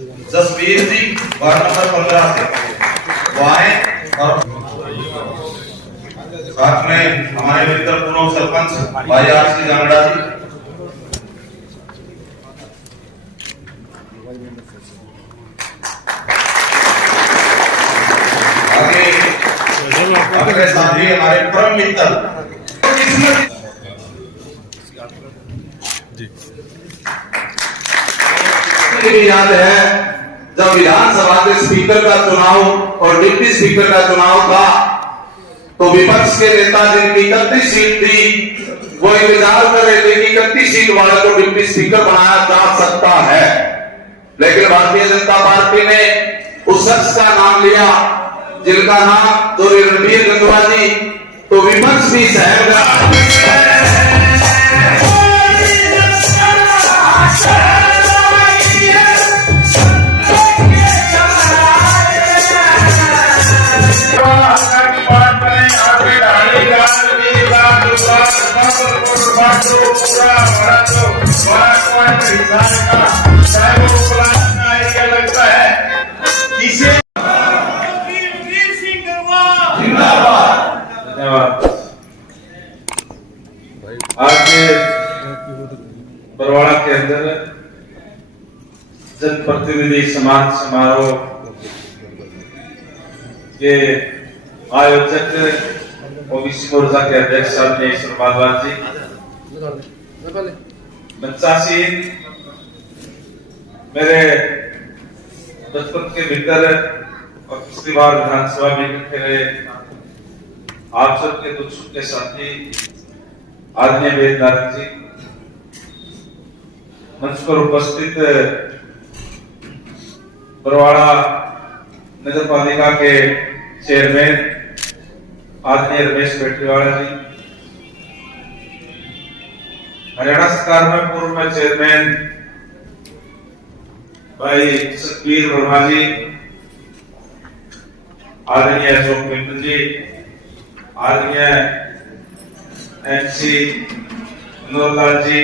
जसवीर जी ward number 15 से वो आए और साथ में हमारे मित्र पूर्व सरपंच भाई आरसी जांगड़ा जी, आगे अपने साथी हमारे परम मित्र जी याद है जब विधानसभा के स्पीकर का चुनाव और डिप्टी स्पीकर का चुनाव था तो विपक्ष के नेता जिनकी 31 सीट थी वो इंतजार कर रहे थे कि 31 सीट वाले को डिप्टी स्पीकर बनाया जा सकता है, लेकिन भारतीय जनता पार्टी ने उस शख्स का नाम लिया जिनका नाम तो रणबीर गंगवा जी, तो विपक्ष भी सहम गया। लगता है इसे धन्यवाद। आज के बरवाड़ा के अंदर जनप्रतिनिधि समाज समारोह के आयोजक ओबीसी मोर्चा के अध्यक्ष साहब ने शर्माबाद जी 85 मेरे बचपन के भीतर और पिछली बार विधानसभा में इकट्ठे हुए आप सबके दुख सुख के साथी आदरणीय वेद नारायण जी, मंच पर उपस्थित बरवाड़ा नगर पालिका के चेयरमैन आदरणीय रमेश बेटरीवाला जी, हरियाणा सरकार में पूर्व में चेयरमैन भाई सतबीर वर्मा जी, आदरणीय अशोक मित्र जी, आदरणीय एमसी नूरलाल जी,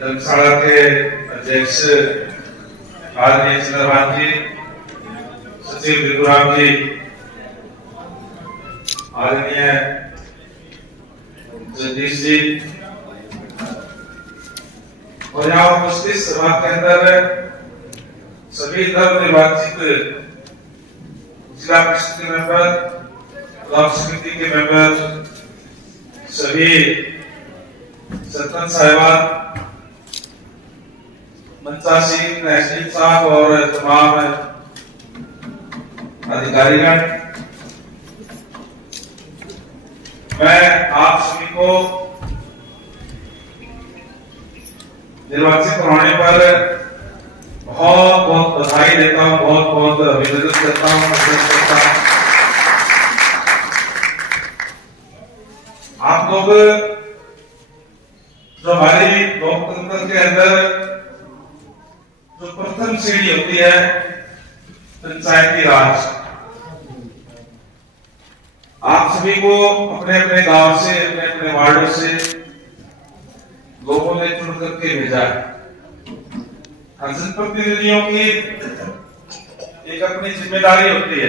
धर्मशाला के अध्यक्ष आदरणीय चंद्रभान जी, सचिव बिगुराम जी, आदरणीय जगदीश जी और यहाँ उपस्थित सभा के अंदर सभी धर्म निर्वाचित जिला परिषद के मेंबर, ब्लॉक समिति के मेंबर, सभी सरपंच साहिबान, मंचासीन एसडी साहब और तमाम अधिकारीगण, मैं आप सभी को निर्वाचित होने पर बहुत बहुत बधाई देता हूं, बहुत बहुत अभिनंदन करता हूं। आप लोग जो हमारी लोकतंत्र के अंदर जो प्रथम सीढ़ी होती है पंचायती राज, आप सभी को अपने अपने गांव से, अपने अपने वार्डों से लोगों ने चुन करके भेजा है। जनप्रतिनिधियों की एक अपनी जिम्मेदारी होती है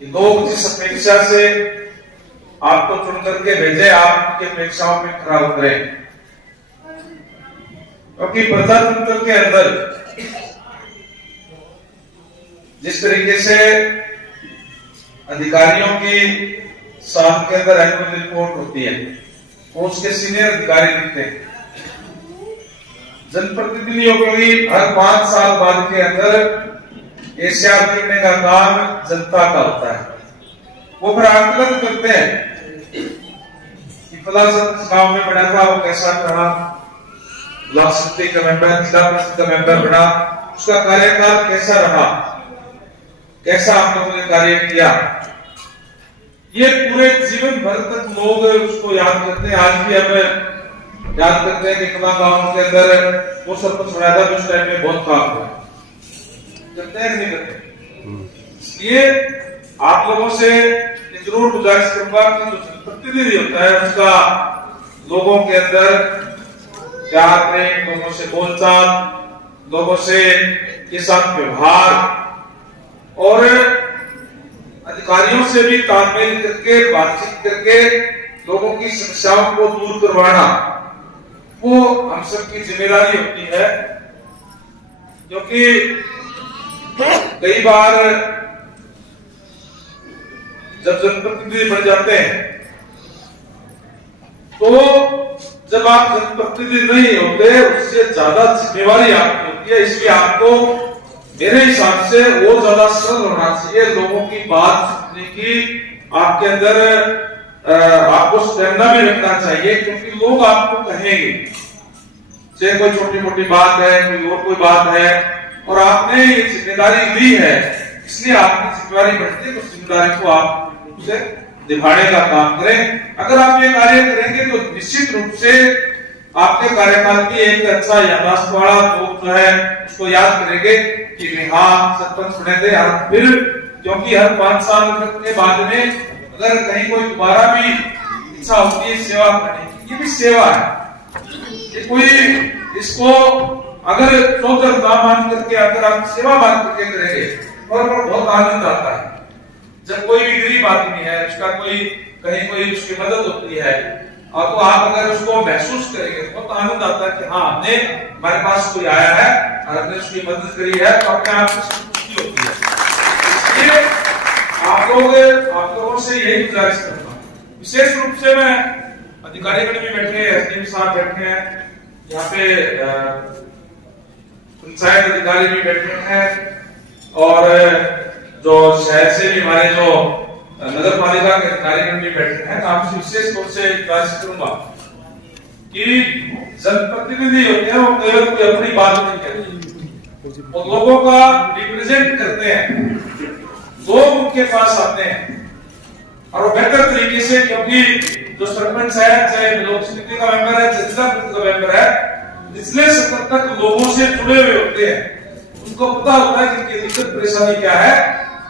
कि लोग जिस अपेक्षा से आपको चुन करके भेजे आप उनकी अपेक्षाओं में खरा उतरे, क्योंकि प्रजातंत्र के अंदर जिस तरीके से अधिकारियों की साल के अंदर एनुअल रिपोर्ट होती है वो उसके सीनियर अधिकारी लिखते हैं, जनप्रतिनिधियों को भी हर 5 साल बाद के अंदर एशिया देखने का काम जनता का होता है। वो फिर आकलन करते हैं कि फला गांव में बना था वो कैसा रहा, ब्लॉक समिति का मेंबर, जिला परिषद का मेंबर बना, उसका कार्यकाल कैसा रहा, कैसा आप लोगों ने कार्य किया, ये पूरे जीवन भर तक लोग उसको याद करते हैं। आज भी हम याद करते हैं कि फला गांव के अंदर वो सरपंच बनाया था, उस टाइम में बहुत काम हुआ, करते हैं नहीं करते। इसलिए आप लोगों से जरूर गुजारिश करूंगा कि जो प्रतिनिधि होता है उसका लोगों के अंदर प्यार प्रेम, लोगों से बोलचाल, लोगों से के साथ व्यवहार और अधिकारियों से भी तालमेल करके बातचीत करके लोगों की समस्याओं को दूर करवाना, वो हम सबकी जिम्मेदारी होती है। क्योंकि कई बार जब जनप्रतिनिधि बन जाते हैं तो जब आप जनप्रतिनिधि नहीं होते उससे ज्यादा जिम्मेवारी आपकी होती है। इसलिए आपको मेरे हिसाब से वो ज्यादा सरल होना चाहिए, लोगों की बात सुनने की आपके अंदर आपको स्टैमिना भी रखना चाहिए। क्योंकि लोग आपको कहेंगे, चाहे कोई छोटी मोटी बात है, कोई और कोई बात है, और आपने ये जिम्मेदारी ली है, इसलिए आपकी जिम्मेदारी बढ़ती है। तो जिम्मेदारी को आप से निभाने का काम करें। अगर आप ये कार्य करेंगे तो निश्चित रूप से आपके कार्यकाल की एक अच्छा याददाश्त वाला लोग जो है उसको याद करेंगे कि हाँ सरपंच बने थे। और फिर क्योंकि हर 5 साल के बाद में अगर कहीं कोई दोबारा भी इच्छा होती है सेवा करने की, ये भी सेवा है। ये कोई इसको अगर चौधर ना मान करके अगर आप सेवा मान करके करेंगे और बहुत आनंद आता है। जब कोई भी गरीब आदमी है, उसका कोई कहीं कोई उसकी मदद होती है, और तो आप अगर उसको महसूस करेंगे तो बहुत आनंद आता है कि हाँ हमने हमारे पास कोई आया है और हमने उसकी मदद करी है, तो अपने आप से खुशी होती है। इसलिए आप लोगों से यही गुजारिश करता हूँ। विशेष रूप से मैं अधिकारीगण भी बैठे हैं, एसडीएम साहब बैठे हैं, यहाँ पे पंचायत अधिकारी भी बैठे हैं, और जो शहर से भी हमारे जो नगर पालिका के अधिकारीगण भी बैठे हैं। तो आपसे विशेष तौर से गुजारिश करूंगा कि जनप्रतिनिधि होते हैं वो केवल कोई अपनी बात नहीं कहते, वो लोगों का रिप्रेजेंट करते हैं। लोग उनके पास आते हैं और वो बेहतर तरीके से, क्योंकि जो सरपंच है, चाहे लोक समिति का मेंबर है, चाहे जिला परिषद का मेंबर है, निचले स्तर तक लोगों से जुड़े हुए होते हैं। उनको पता होता है कि इनकी दिक्कत परेशानी क्या है।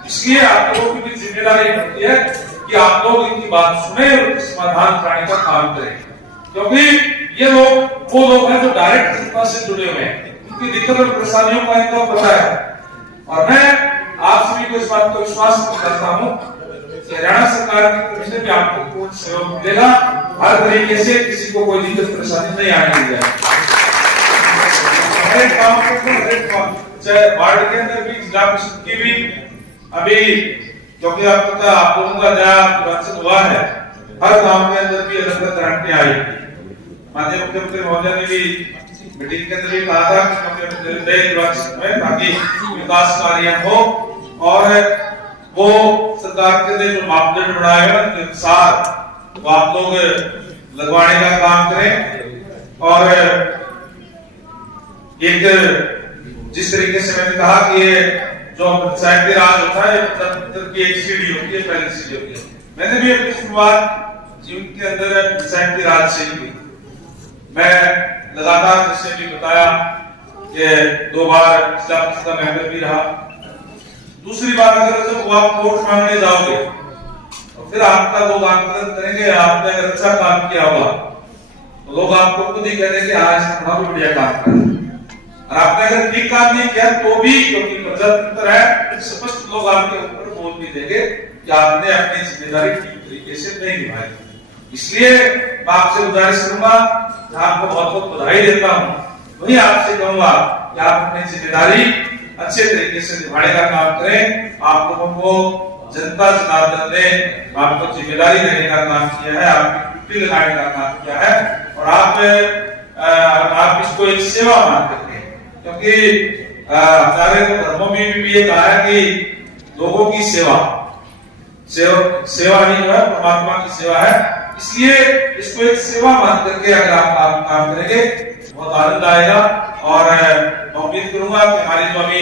इसलिए आप लोगों की भी जिम्मेदारी होती है कि आप लोग इनकी बात सुने और समाधान कराने का काम करें। क्योंकि ये लोग वो लोग हैं जो डायरेक्ट जनता से जुड़े हुए हैं, उनकी दिक्कत और परेशानियों का इनको पता है। और मैं आप सभी को इस बात का विश्वास करता हूँ कि हरियाणा सरकार की तरफ से भी आपको पूर्ण सहयोग मिलेगा। हर तरीके से किसी को कोई दिक्कत परेशानी नहीं आने दी जाएगी। चाहे वार्ड के अंदर भी, जिला परिषद की भी, अभी क्योंकि आपको पता आप लोगों का नया निर्वाचन हुआ है, हर गांव के अंदर भी अलग अलग गारंटी आई। माननीय मुख्यमंत्री महोदय ने भी मीटिंग के अंदर भी कहा था कि नए निर्वाचन में ताकि विकास कार्य हो और वो सरकार के अंदर जो मापदंड बनाए हैं उनके अनुसार वो आप लोग लगवाने का काम करें। और एक जिस तरीके से मैंने कहा कि ये जो पंचायती राज होता है पंचायत की एक सीढ़ी होती है, पहली सीढ़ी होती है। मैंने भी अपनी शुरुआत जीवन के अंदर पंचायती राज से की। मैं लगातार जिससे भी बताया कि 2 बार जिला परिषद का मेंबर भी रहा। दूसरी बात, अगर जब आप वोट मांगने जाओगे तो फिर आपका लोग आकलन करेंगे, आपने अगर अच्छा काम किया होगा तो लोग आपको खुद ही कहेंगे कि आज बड़ा भी बढ़िया काम कर। और आपने अगर ठीक काम नहीं किया तो भी, क्योंकि प्रजातंत्र है, स्पष्ट लोग आपके ऊपर बोल भी देंगे कि आपने अपनी जिम्मेदारी ठीक तरीके से नहीं निभाई। इसलिए मैं आपसे गुजारिश करूंगा, आपको बहुत बहुत बधाई देता हूँ। वही आपसे कहूंगा कि आप अपनी जिम्मेदारी अच्छे तरीके से निभाने का काम करें। आप लोगों को जनता जनार्दन ने आपको जिम्मेदारी देने का काम किया है, आपकी ड्यूटी लगाने का काम किया है, और आप इसको एक सेवा मान करके, क्योंकि हमारे धर्मों में भी ये कहा है कि लोगों की सेवा ही जो है परमात्मा की सेवा है। इसलिए इसको एक सेवा मान करके अगर आप काम करेंगे बहुत आनंद आएगा। और मैं उम्मीद करूंगा कि हमारी जो अभी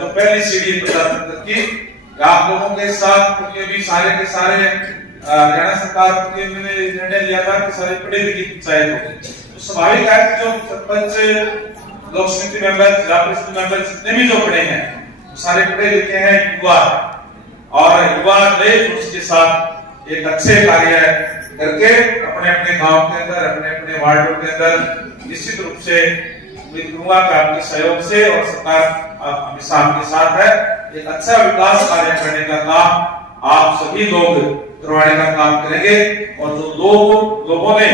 जो पहली सीढ़ी प्रजातंत्र की, आप लोगों के साथ, क्योंकि अभी सारे के सारे हरियाणा सरकार के मैंने निर्णय लिया था कि सारे पढ़े लिखे पंचायत होंगे, तो स्वाभाविक है कि जो सरपंच, लोक समिति मेंबर, जिला परिषद मेंबर जितने भी जो पढ़े हैं सारे पढ़े लिखे हैं, युवा, और युवा नए जोश के साथ एक अच्छे कार्य करके अपने अपने गांव के अंदर, अपने अपने अपने वार्डों के अंदर निश्चित रूप से उम्मीद करूंगा कि आपके सहयोग से और सरकार हमेशा आपके साथ है, एक अच्छा विकास कार्य करने का काम आप सभी लोग करवाने का काम करेंगे और जो लोगों ने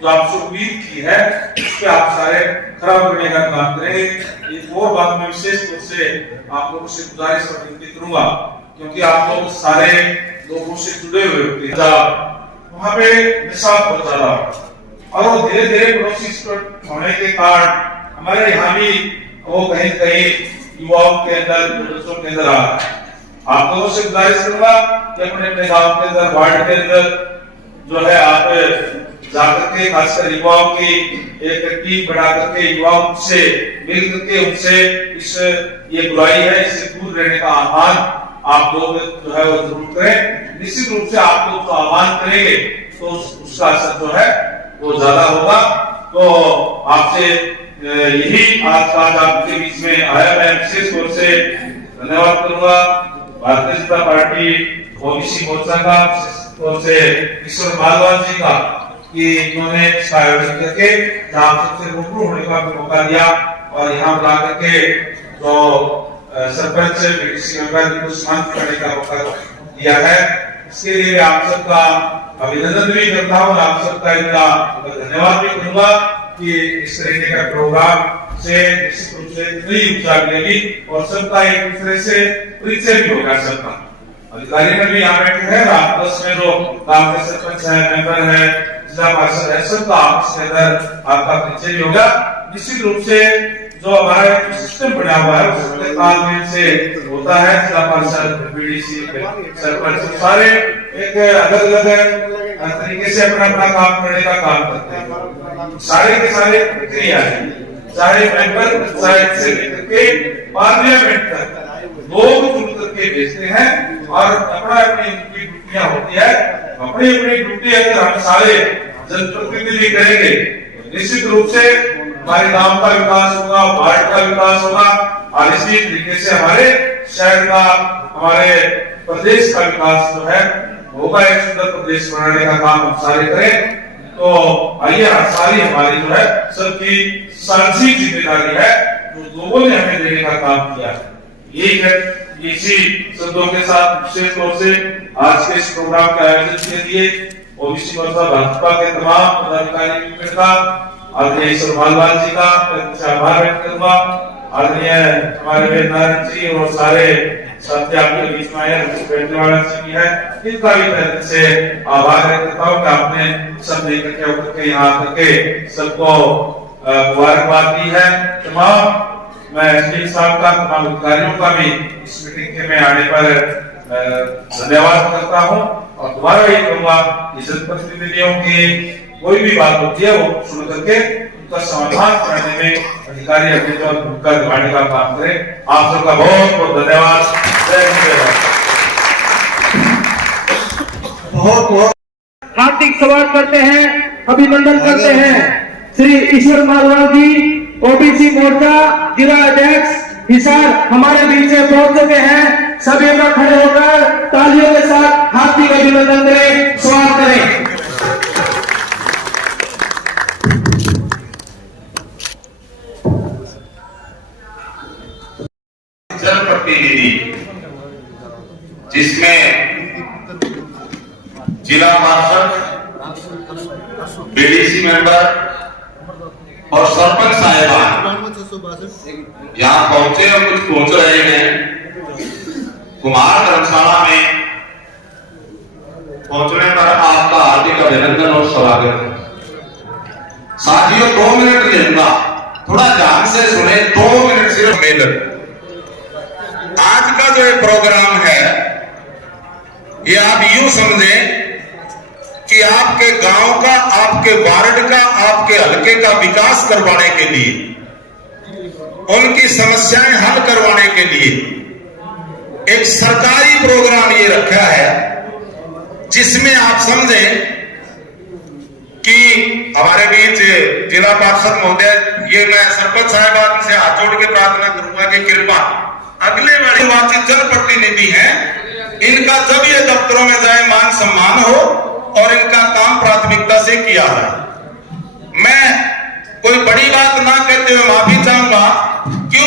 जो आपसे उम्मीद की है उस पर आप सारे खरा करने का काम करेंगे। एक और बात मैं विशेष रूप से आप लोगों से गुजारिश और विनती करूंगा, क्योंकि आप लोग सारे लोगों से जुड़े हुए होते हैं, वहां पे नशा बहुत ज्यादा और वो धीरे धीरे पड़ोसी होने के कारण हमारे यहाँ भी वो कहीं कहीं युवाओं के अंदर, बच्चों के अंदर आ रहा है। आप लोगों से गुजारिश करूंगा कि अपने अपने गांव के अंदर, वार्ड के अंदर जो है आप जाकर के खासकर युवाओं की एक टीम बना करके युवाओं से मिल करके उनसे इस ये बुराई है इससे दूर रहने का आह्वान आप लोग जो है वो जरूर करें। निश्चित रूप से आप लोग जो आह्वान करेंगे तो उसका असर जो है वो ज्यादा होगा। तो आपसे यही आज आपके बीच में आया, मैं विशेष तौर से धन्यवाद करूंगा भारतीय जनता पार्टी ओबीसी मोर्चा का, विशेष तौर से ईश्वर मालवाल जी का कि इन्होंने इसका आयोजन करके सबसे रूबरू होने का मौका दिया और यहाँ बुला करके जो सरपंच मेंबर को सम्मानित करने का मौका दिया है। इसके लिए आप सबका अभिनंदन भी करता हूँ, आप सबका इनका धन्यवाद भी करूंगा कि इस तरीके का प्रोग्राम से निश्चित रूप से नई ऊर्जा मिलेगी और सबका एक दूसरे से परिचय भी होगा। सबका अधिकारी में भी यहाँ बैठे हैं, आपस में जो गांव के सरपंच है, मेंबर है, जिला पार्षद है, सबका आपस के अंदर आपका परिचय भी होगा। निश्चित रूप से जो हमारा सिस्टम बना हुआ है उसके तालमेल से होता है। जिला पार्षद, बीडीसी, सरपंच सारे एक अलग अलग तरीके से अपना अपना काम करने का काम करते हैं। सारे के सारे प्रक्रिया है, सारे मेंबर पंचायत से लेकर के पार्लियामेंट तक लोग चुन करके भेजते हैं और अपना अपनी उनकी ड्यूटियां होती है। अपनी अपनी ड्यूटी अगर हम सारे जनप्रतिनिधि करेंगे निश्चित रूप से हमारे गांव का विकास होगा, वार्ड का विकास होगा और इसी तरीके से हमारे शहर का, हमारे प्रदेश का विकास जो है होगा। एक सुंदर प्रदेश बनाने का काम हम सारे करें। तो आइए सारी हमारी जो है सबकी साझी जिम्मेदारी है जो लोगों ने हमें देने का काम किया है। यही है, इसी शब्दों के साथ विशेष तौर से आज के इस प्रोग्राम के आयोजन के लिए ओबीसी मोर्चा भाजपा के तमाम पदाधिकारी का आदरणीय ईश्वर मालवाल जी का आभार व्यक्त करूंगा। आदरणीय हमारे वेदनारायण जी और सारे साथी आपके बीच में आए बैठने वाला जी भी है, इनका भी तरफ से आभार व्यक्त करता हूँ कि आपने सब इकट्ठे होकर के यहाँ आकर के सबको मुबारकबाद दी है। तमाम मैं एसपी साहब का, तमाम अधिकारियों का भी इस मीटिंग के में आने पर धन्यवाद करता हूँ और दोबारा ये कहूंगा कि जनप्रतिनिधियों की कोई भी बात होती है वो सुन करके उनका समाधान करने में अधिकारी अपने जो भूमिका निभाने का काम करें। आप सबका बहुत बहुत धन्यवाद। बहुत बहुत हार्दिक स्वागत करते हैं, अभिनंदन करते हैं श्री ईश्वर मालवाल जी, ओबीसी मोर्चा जिला अध्यक्ष हिसार हमारे बीच में पहुंच चुके हैं। सभी लोग खड़े होकर तालियों के साथ हार्दिक अभिनंदन करें, स्वागत करें। जनप्रतिनिधि जिसमें जिला पार्षद, बीडीसी मेंबर और सरपंच साहिबान यहाँ पहुंचे और कुछ पहुंच रहे हैं। कुमार धर्मशाला में पहुंचने पर आपका हार्दिक अभिनंदन और स्वागत है। साथियों 2 मिनट लेना, थोड़ा ध्यान से सुने, 2 मिनट सिर्फ मेलन। आज का जो प्रोग्राम है ये आप यूं समझें कि आपके गांव का, आपके वार्ड का, आपके हलके का विकास करवाने के लिए, उनकी समस्याएं हल करवाने के लिए एक सरकारी प्रोग्राम ये रखा है जिसमें आप समझें कि हमारे बीच जिला पार्षद महोदय, ये मैं सरपंच साहिबान से हाथ जोड़ के प्रार्थना करूंगा कि कृपा अगले वाले जनप्रतिनिधि हैं, इनका जब ये दफ्तरों में जाए मान सम्मान हो और इनका काम प्राथमिकता से किया जाए।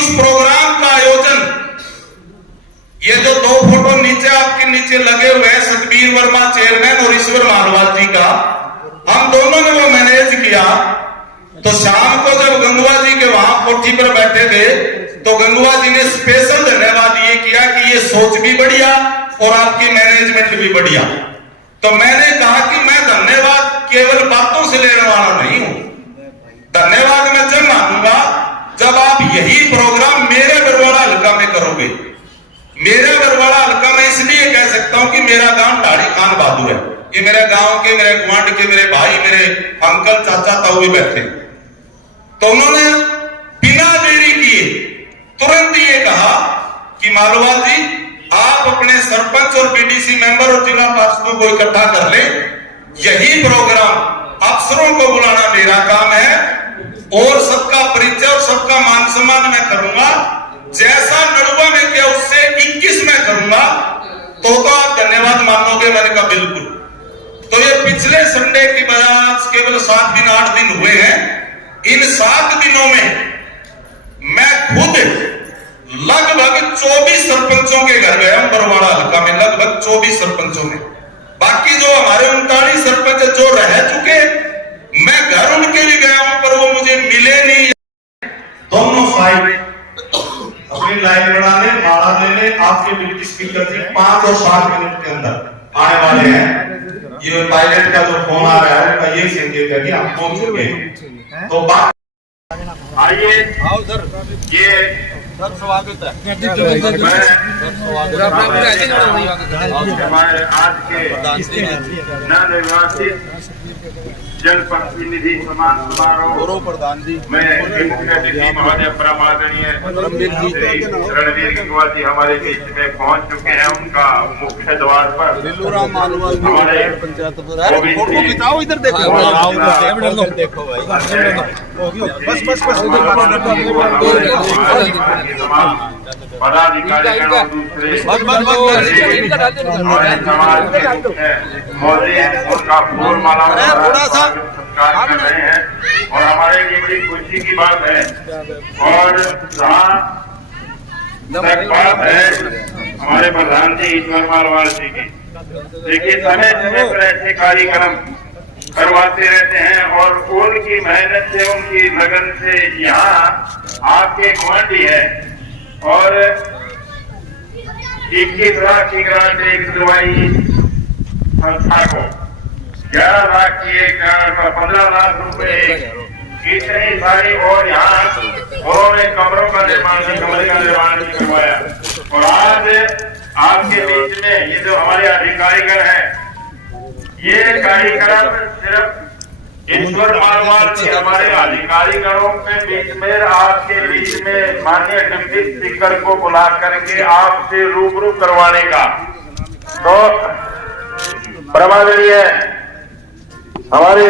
उस प्रोग्राम का आयोजन, ये जो 2 फोटो नीचे आपके नीचे लगे हुए हैं सतबीर वर्मा चेयरमैन और ईश्वर मारवाल जी का, हम दोनों ने वो मैनेज किया। तो शाम को जब गंगवा जी के वहां कोठी पर बैठे थे तो गंगवा जी ने स्पेशल धन्यवाद ये किया कि ये सोच भी बढ़िया और आपकी मैनेजमेंट भी बढ़िया। तो मैंने कहा कि मैं धन्यवाद केवल बातों से लेने वाला नहीं हूं, धन्यवाद मैं जब मानूंगा जब आप यही प्रोग्राम मेरे बरवाड़ा हल्का में करोगे। मेरे बरवाड़ा हल्का में इसलिए कह सकता हूं कि मेरा गांव ढाड़ी खान बहादुर है, ये मेरे गांव के, मेरे गुआंढ के, मेरे भाई, मेरे अंकल, चाचा, ताऊ भी बैठे। तो उन्होंने बिना देरी किए तुरंत ये कहा कि मालवाल जी आप अपने सरपंच और बीडीसी मेंबर और जिला पार्षदों को इकट्ठा कर ले, यही प्रोग्राम अफसरों को बुलाना मेरा काम है और सबका परिचय और सबका मान सम्मान मैं करूंगा। जैसा नड़ुआ में किया उससे 21 में करूंगा। तो आप धन्यवाद मानोगे? मैंने कहा बिल्कुल। तो ये पिछले संडे की बजाय केवल 7 दिन 8 दिन हुए हैं। इन 7 दिनों में मैं खुद लगभग 24 सरपंचों के घर गया हूं बरवाड़ा हल्का में, लगभग 24 सरपंचों में। बाकी जो हमारे 39 सरपंच जो रह चुके, मैं घर उनके भी गया हूं पर वो मुझे मिले नहीं। दोनों साइड अपनी लाइन बढ़ाने, माला लेने, आपके डिप्टी स्पीकर जी 5 और 7 मिनट के अंदर आने वाले हैं। ये पायलट का जो फोन आ रहा है उनका ये संकेत है कि हम पहुंच चुके हैं। तो बात आइए, ये स्वागत है हमारे आज के नवनिर्वाचित जनप्रतिनिधि सम्मान समारोह प्रधान जी में महोदय परमादरणीय रणवीर गंगवा जी हमारे बीच में पहुंच चुके हैं। उनका मुख्य द्वार पर हमारे इधर देखो पदाधिकारीगण दूसरे समाज मौजूद उनका फूल माला सत्कार कर रहे हैं और हमारे लिए बड़ी खुशी की बात है। और जहाँ तक बात है हमारे प्रधान जी ईश्वर मारवाल जी की, देखिए समय समय पर ऐसे कार्यक्रम करवाते रहते हैं और उनकी मेहनत से, उनकी लगन से यहाँ आपके गुआंढी है और 21 लाख की ग्रांट एक दवाई संस्था को 11 लाख की 15 लाख रुपए इतनी सारी, और यहाँ उन्होंने कमरों का निर्माण भी, कमरे का निर्माण भी करवाया। और आज आपके बीच में ये जो हमारे अधिकारीगण हैं, ये कार्यक्रम सिर्फ ईश्वर मारवाल के हमारे अधिकारीगणों के बीच में, आपके बीच में माननीय डिप्टी स्पीकर को बुला करके आपसे रूबरू करवाने का। तो प्रमाणनीय हमारे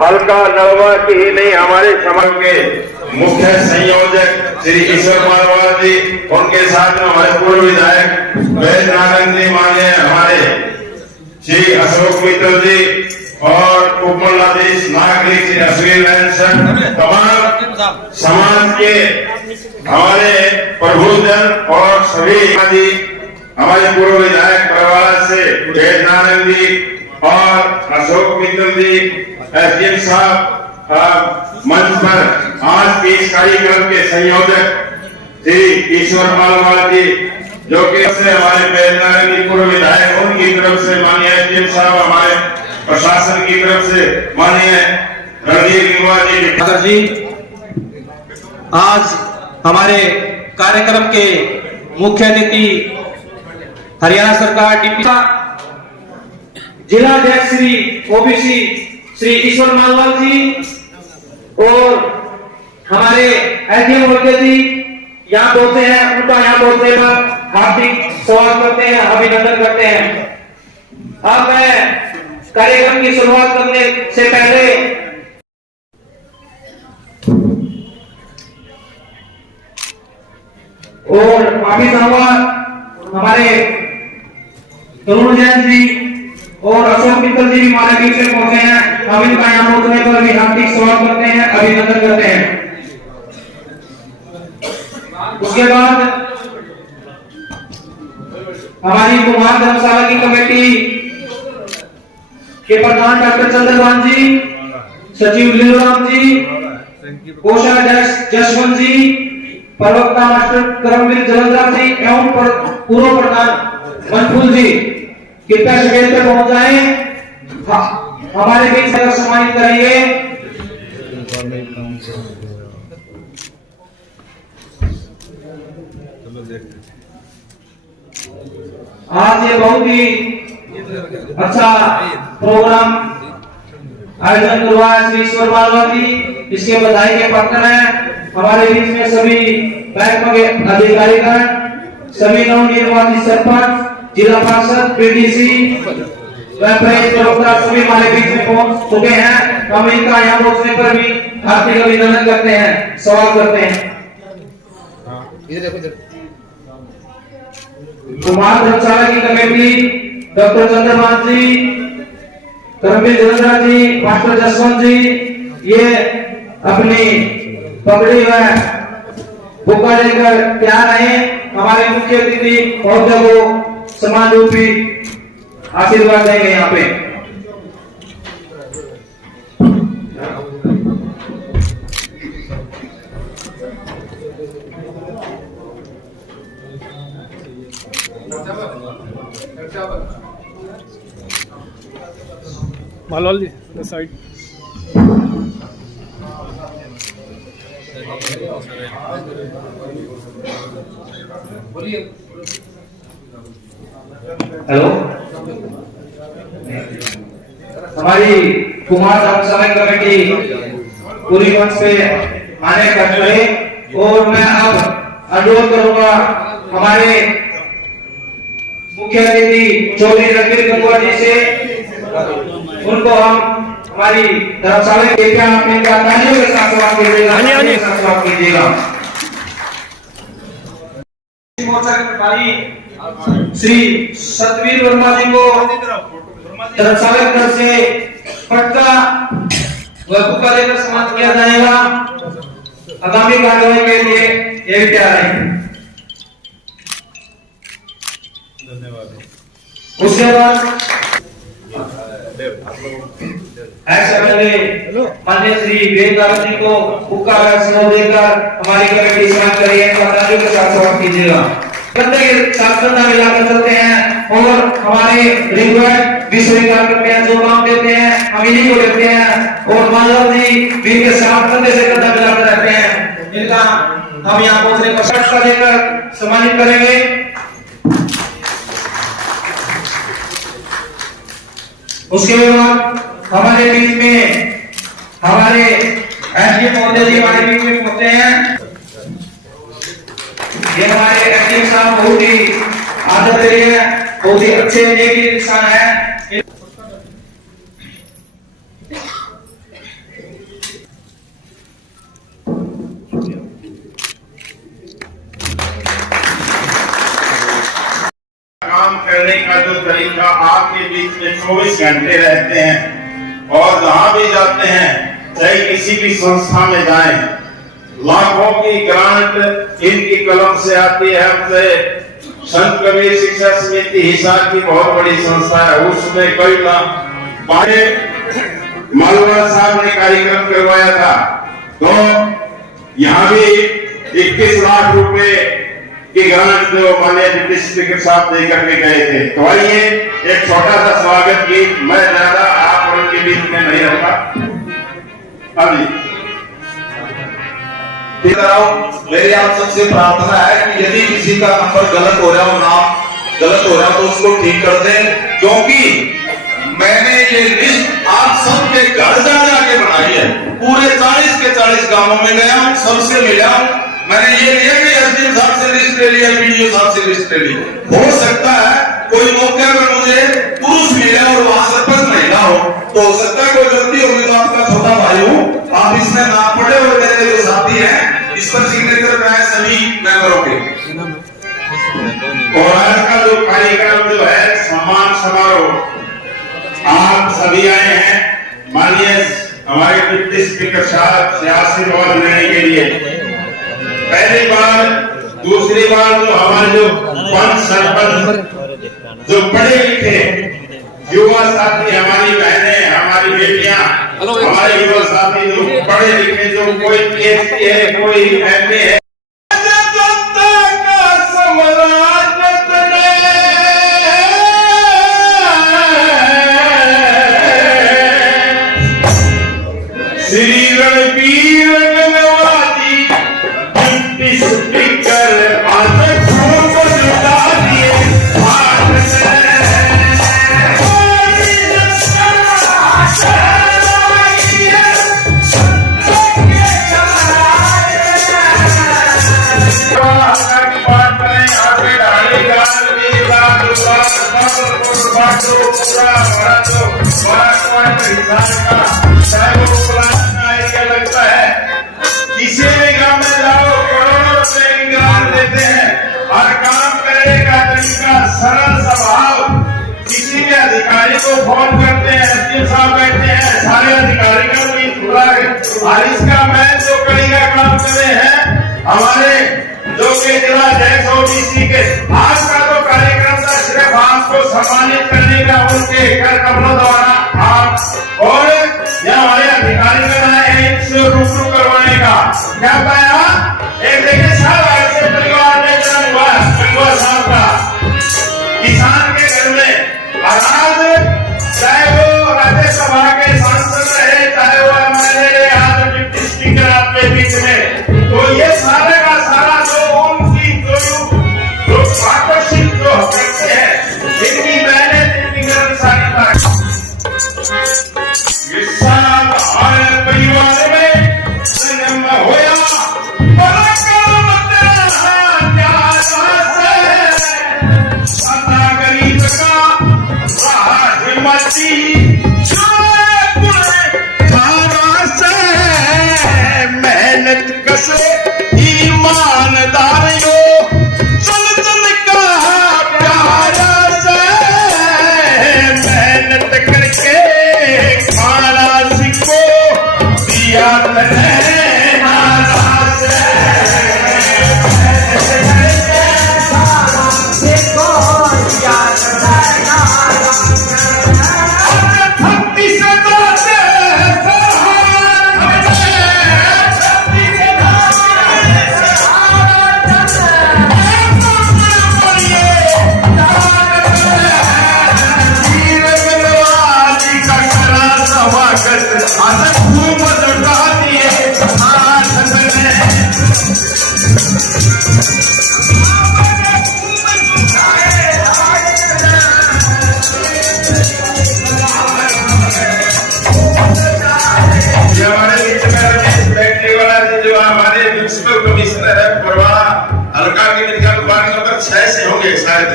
हल्का नड़वा की ही नहीं, हमारे समाज के मुख्य संयोजक श्री ईश्वर मारवाल जी, उनके साथ में हमारे पूर्व विधायक बैजनाथ जी, माननीय हमारे श्री अशोक मित्तल जी और उपमंडलाधीश नागरिक श्री अश्विन सर, तमाम समाज के हमारे प्रबुद्धजन और सभी जी, हमारे पूर्व विधायक बरवाड़ा से बैजनाथ जी और अशोक मित्तल जी, एसडीएम साहब मंच पर आज के इस कार्यक्रम के संयोजक श्री ईश्वर मारवाल जी, जो कि हमारे बैजनाथ जी पूर्व विधायक, उनकी तरफ से माननीय एसडीएम साहब, हमारे प्रशासन की तरफ से माननीय रणवीर गंगवा जी। आज हमारे कार्यक्रम के मुख्य अतिथि हरियाणा सरकार डिप्टी जिला अध्यक्ष श्री ओबीसी श्री ईश्वर मालवाल जी और हमारे एसडीएम होते जी यहाँ बोलते हैं, उनका यहाँ बोलते हैं हार्दिक स्वागत करते हैं, अभिनंदन करते हैं। अब मैं कार्यक्रम की शुरुआत करने से पहले और माफी चाहूंगा हमारे तरुण जैन जी और अशोक मित्तल जी भी हमारे बीच में पहुंचे हैं। हम इनका यहाँ पहुंचने पर भी हार्दिक स्वागत करते हैं, अभिनंदन करते हैं। उसके बाद हमारी कुमार धर्मशाला की कमेटी के प्रधान डॉक्टर चंद्रभान जी, सचिव लीलाराम जी, कोषाध्यक्ष जसवंत जी, प्रवक्ता मास्टर करमवीर जलंधर जी एवं पूर्व प्रधान मनफूल जी कृपया स्टेज पर पहुंच जाएं। हमारे बीच में सम्मानित करेंगे। आज ये बहुत ही अच्छा प्रोग्राम आयोजन हुआ है श्री ईश्वर मालवा जी, इसके बधाई के पात्र हैं। हमारे बीच में सभी बैंक के अधिकारीगण, सभी नवनिर्वाचित सरपंच, जिला पार्षद, पीडीसी, प्रवक्ता सभी हमारे बीच में पहुंच चुके हैं। हम इनका यहाँ पहुंचने पर भी हार्दिक अभिनंदन करते हैं, सवाल करते हैं। कुमार धर्मशाला की कमेटी डॉक्टर चंद्रभान जी, करमवीर जलंधर जी, मास्टर जसवंत जी ये अपनी पगड़ी व बुका लेकर तैयार रहे। हमारे मुख्य अतिथि और जब समान रूपी आशीर्वाद देंगे यहाँ पे। मालवाल जी साइड। हेलो, हमारी कुमार धर्मशाला कमेटी पूरी मंच पे आने कर रहे और मैं अब अनुरोध करूंगा हमारे मुख्य अतिथि चौधरी रणबीर गंगवा जी से, उनको हम हमारी धर्मशाला के क्या अपने तालियों के साथ स्वागत कीजिएगा। मोर्चा के प्रभारी श्री सतवीर वर्मा जी को धर्मशाला की तरफ से पटका व बुका देकर सम्मानित किया जाएगा। आगामी कार्यवाही के लिए ये तैयार है। उसके बाद माननीय श्री वेददास जी को बुका समूह देकर हमारी कमेटी स्नान करिए, तालियों के साथ स्वागत कीजिएगा। कंधे के साथ कंधा मिलाकर चलते हैं और हमारे रिक्वेस्ट भी स्वीकार करते हैं। जो काम देते हैं हम इन्हीं को देते हैं और माधव जी भी इनके साथ कंधे से कंधा मिलाकर रहते हैं। इनका हम यहाँ पहुंचने पर सत्कार देकर सम्मानित करेंगे। उसके बाद हमारे बीच में हमारे एसडी महोदय जी हमारे बीच में पहुंचे हैं। ये हमारे एसडी साहब बहुत ही आदत रही है, बहुत ही अच्छे नेक इंसान है। काम करने का जो तरीका आपके बीच में 24 घंटे रहते हैं और जहां भी जाते हैं, चाहे किसी भी संस्था में जाएं, लाखों की ग्रांट इनकी कलम से आती है। हमसे संत कबीर शिक्षा समिति हिसार की बहुत बड़ी संस्था है, उसमें कई लाख मालवा साहब ने कार्यक्रम करवाया था, तो यहाँ भी 21 लाख रुपए की ग्रांट जो माननीय डिप्टी स्पीकर साहब दे करके गए थे। तो आइए एक छोटा सा स्वागत गीत, मैं ज्यादा आप उनके बीच में नहीं रहूंगा। मेरी आप सबसे प्रार्थना है कि यदि किसी का नंबर गलत हो रहा हो, नाम गलत हो रहा हो, तो उसको ठीक कर दें, क्योंकि मैंने ये लिस्ट आप सबके घर जा जाके बनाई है। पूरे 40 के 40 गांवों में गया हूं, सबसे मिला हूं। मैंने ये लिया कि एसडीएम साहब से लिस्ट ले लिया, वीडियो साहब से लिस्ट ले ली। हो सकता है कोई मौके पर मुझे पुरुष मिले और वहां सरपंच महिला हो, तो हो सकता है कोई गलती होगी, तो आपका छोटा भाई हूं, आप इसमें नाम पढ़े और मेरे जो साथी हैं इस पर सिग्नेचर कराए सभी मेंबरों के। और आज का जो कार्यक्रम जो है सम्मान समारोह, आप सभी आए हैं माननीय हमारे डिप्टी स्पीकर साहब से आशीर्वाद लेने के लिए। पहली बार दूसरी बात तो हमारे जो पंच सरपंच जो पढ़े लिखे युवा साथी, हमारी बहनें, हमारी बेटियां, हमारे युवा साथी जो पढ़े लिखे, जो कोई PhD है, कोई MA है, श्री रणबीर गंगवादी डिप्टी स्पीकर आज खूब जुटा दिए लगता है किसी भी गांव में जाओ करोड़ों रुपए की ग्रांट देते हैं और काम करने का तरीका सरल स्वभाव। किसी भी अधिकारी को फोन करते हैं, SDM साहब बैठे हैं, सारे अधिकारी का भी खुला है और इसका मैं जो कड़ी का काम करे हैं हमारे जो के जिला अध्यक्ष OBC के। आज का तो कार्यक्रम था सिर्फ आपको सम्मानित करने का, उनके कर कमलों द्वारा आप और या हमारे अधिकारी बनाए हैं इनसे रूबरू करवाने का। क्या पाया? एक देखिए साहब ऐसे परिवार में जन्म हुआ गंगवा साहब का, किसान के घर में। आज चाहे वो राज्यसभा के सांसद रहे, चाहे वो MLA रहे, आज डिप्टी स्पीकर आपके बीच में, तो ये सारे का सारा जो उनकी जो आकर्षित जो करते हैं, इनकी मेहनत, इनकी कर्मचारिता हमारे परिवार में जन्म होया, बड़ा काम सदा गरीब का रहा हिम्मती मेहनत कसे ईमानदारियों चल चल का प्यारा से मेहनत करके खाना सीखो दिया से होंगे शायद,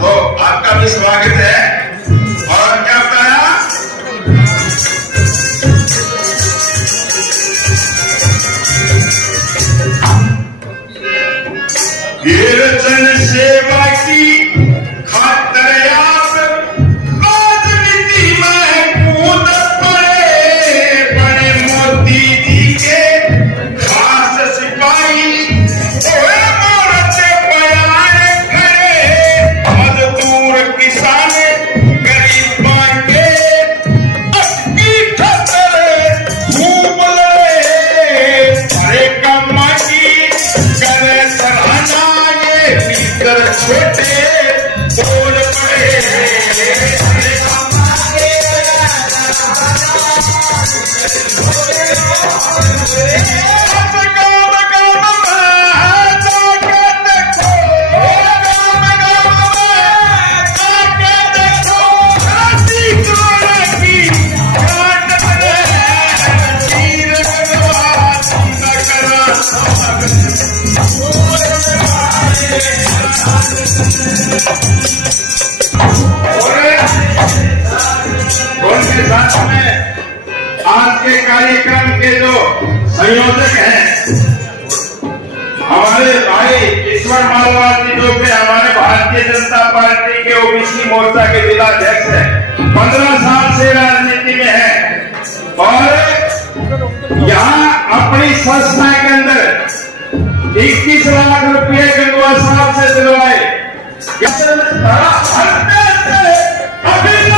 तो आपका भी स्वागत है। और क्या बताया? ये जन सेवा की खातिर आप राजनीति में कूद पड़े, बड़े मोदी जी के खास सिपाही किसान गरीब के अटकी खतर खूब लड़े, बड़े कमा की करे सराहना, ये भीतर छोटे बोल पड़े। उनके साथ में आज के कार्यक्रम के जो संयोजक हैं हमारे भाई ईश्वर मालवाल जी, जो कि हमारे भारतीय जनता पार्टी के OBC मोर्चा के जिला अध्यक्ष हैं, 15 साल से राजनीति में है और यहाँ अपनी संस्था के अंदर 21 लाख रुपये गंगवा साहब से दिलवाए। सामाजिक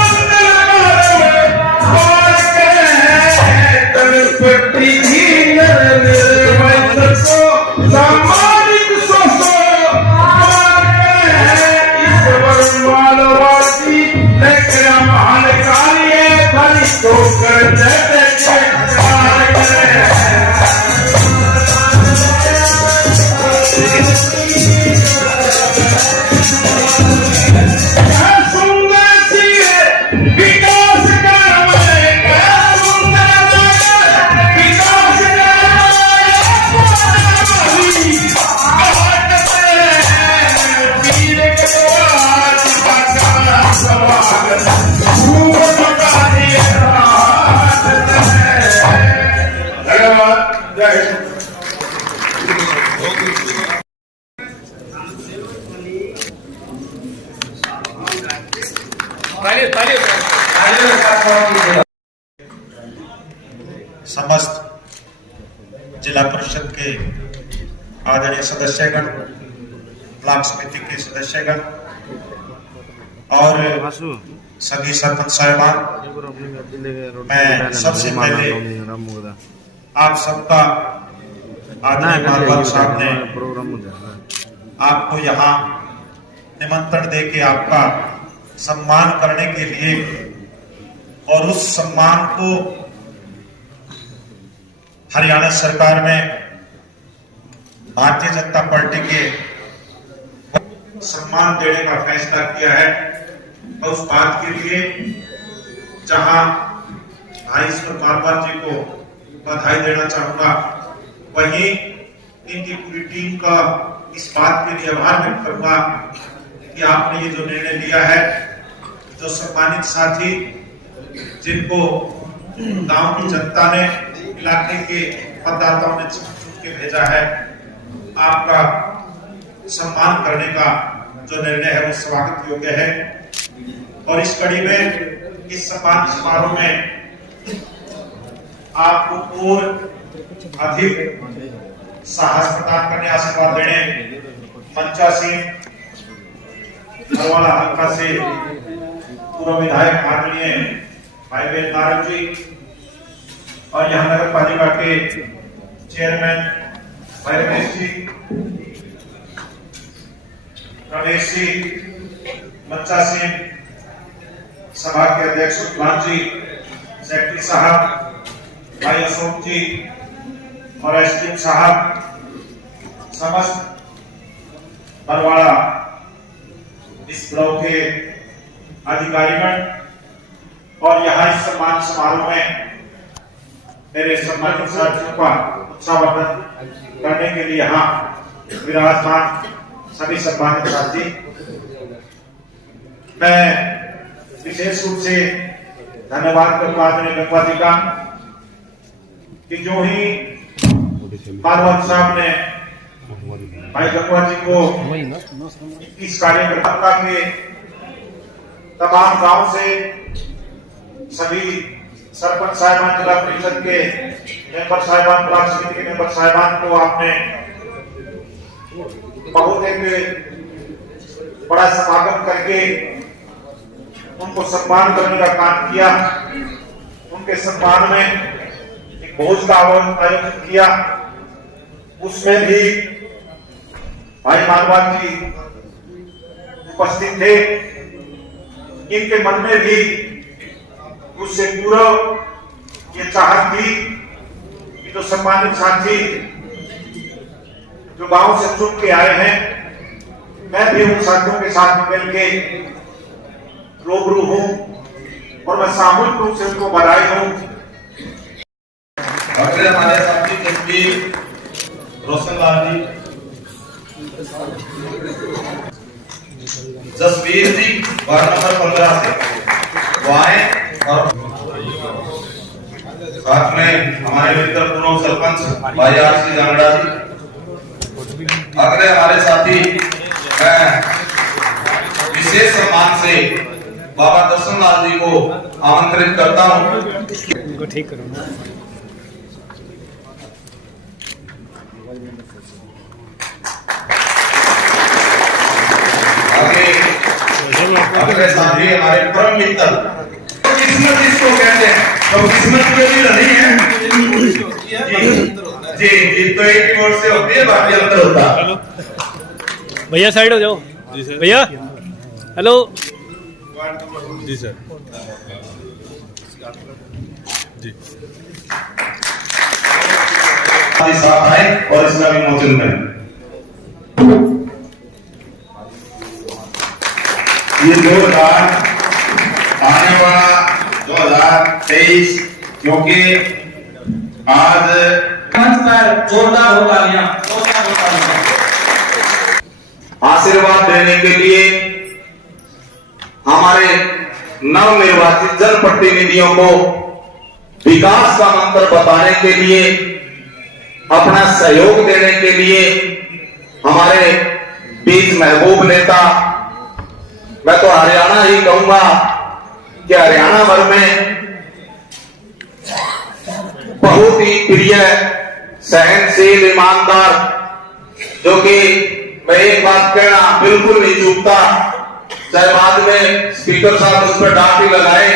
महान कार्य समस्त जिला परिषद के आदरणीय सदस्यगण, ब्लॉक समिति के सदस्यगण और सभी सरपंच साहिबान, मैं सबसे पहले आप सबका आदरणीय मालवाल साहब ने आपको यहाँ निमंत्रण दे के आपका सम्मान करने के लिए और उस सम्मान को हरियाणा सरकार में भारतीय जनता पार्टी के सम्मान देने का फैसला किया है। और उस बात के लिए जहां भाई ईश्वर मारवाल जी को बधाई देना चाहूंगा, वहीं इनकी पूरी टीम का इस बात के लिए आभार व्यक्त करूंगा कि आपने ये जो निर्णय लिया है, जो सम्मानित साथी जिनको गांव की जनता ने, इलाके के मतदाताओं ने चुन के भेजा है, आपका सम्मान करने का जो निर्णय है वो स्वागत योग्य है। और इस कड़ी में इस सम्मान समारोह में आपको और अधिक साहस प्रदान करने, आशीर्वाद देने मंचा सिंह हरवाला हल्का से पूर्व विधायक माननीय भाई बेन नारंग जी और यहाँ नगर पालिका के चेयरमैन भाई रमेश जी, मंचा सिंह, सभा के अध्यक्ष सुखलाल जी, सेक्रेटरी साहब भाई अशोक जी और एसडीएम साहब, समस्त बरवाड़ा इस ब्लॉक के अधिकारीगण और यहाँ इस सम्मान समारोह में मेरे सम्मानित साथियों का उत्साहवर्धन करने के लिए यहाँ विराजमान सभी सम्मानित साथी, मैं विशेष रूप से धन्यवाद करूंगा गंगवा जी का कि जो ही मालवाल साहब ने भाई गंगवा जी को 21 कार्यकर्ता के तमाम गांव से सभी सरपंच साहिबान, जिला परिषद के मेंबर साहिबान, ब्लॉक समिति के मेंबर साहिबान को आपने बहुत एक बड़ा समागम करके उनको सम्मान करने का काम किया। उनके सम्मान में एक भोज का आयोजन किया, उसमें भी भाई मालवाल जी उपस्थित थे। इनके मन में भी उससे पूर्व ये चाहत थी कि जो सम्मानित साथी जो गांव से चुन के आए हैं, मैं भी उन साथियों के साथ मिल के रूबरू हूं और मैं सामूहिक रूप से उनको बधाई हूं। अगले हमारे साथी जसवीर रोशनलाल जी, जसवीर जी वार्ड नंबर 15 से वो आए और साथ में हमारे मित्र पूर्व सरपंच भाई आरसी जांगड़ा जी। अगले हमारे साथी मैं विशेष सम्मान से बाबा दर्शन लाल जी को आमंत्रित करता हूँ। ठीक करो। अपने साथी हमारे परम मित्र किस्मत इसको कहते हैं, तो किस्मत के लिए नहीं है जी जी, तो एक ही ओर से होती है, बाकी अंतर होता है। भैया साइड हो जाओ भैया। हेलो जी सर जी साथ आए और इसका विमोचन करें। ये 2000 आने वाला 2023, क्योंकि आज जोरदार हो तालियां। आशीर्वाद देने के लिए हमारे नवनिर्वाचित जनप्रतिनिधियों को विकास का मंत्र बताने के लिए, अपना सहयोग देने के लिए हमारे बीच महबूब नेता, मैं तो हरियाणा ही कहूंगा कि हरियाणा भर में बहुत ही प्रिय, सहनशील, ईमानदार, जो कि मैं एक बात कहना बिल्कुल नहीं चूकता, चाहे बाद में स्पीकर साहब उस पर डांट ही लगाए।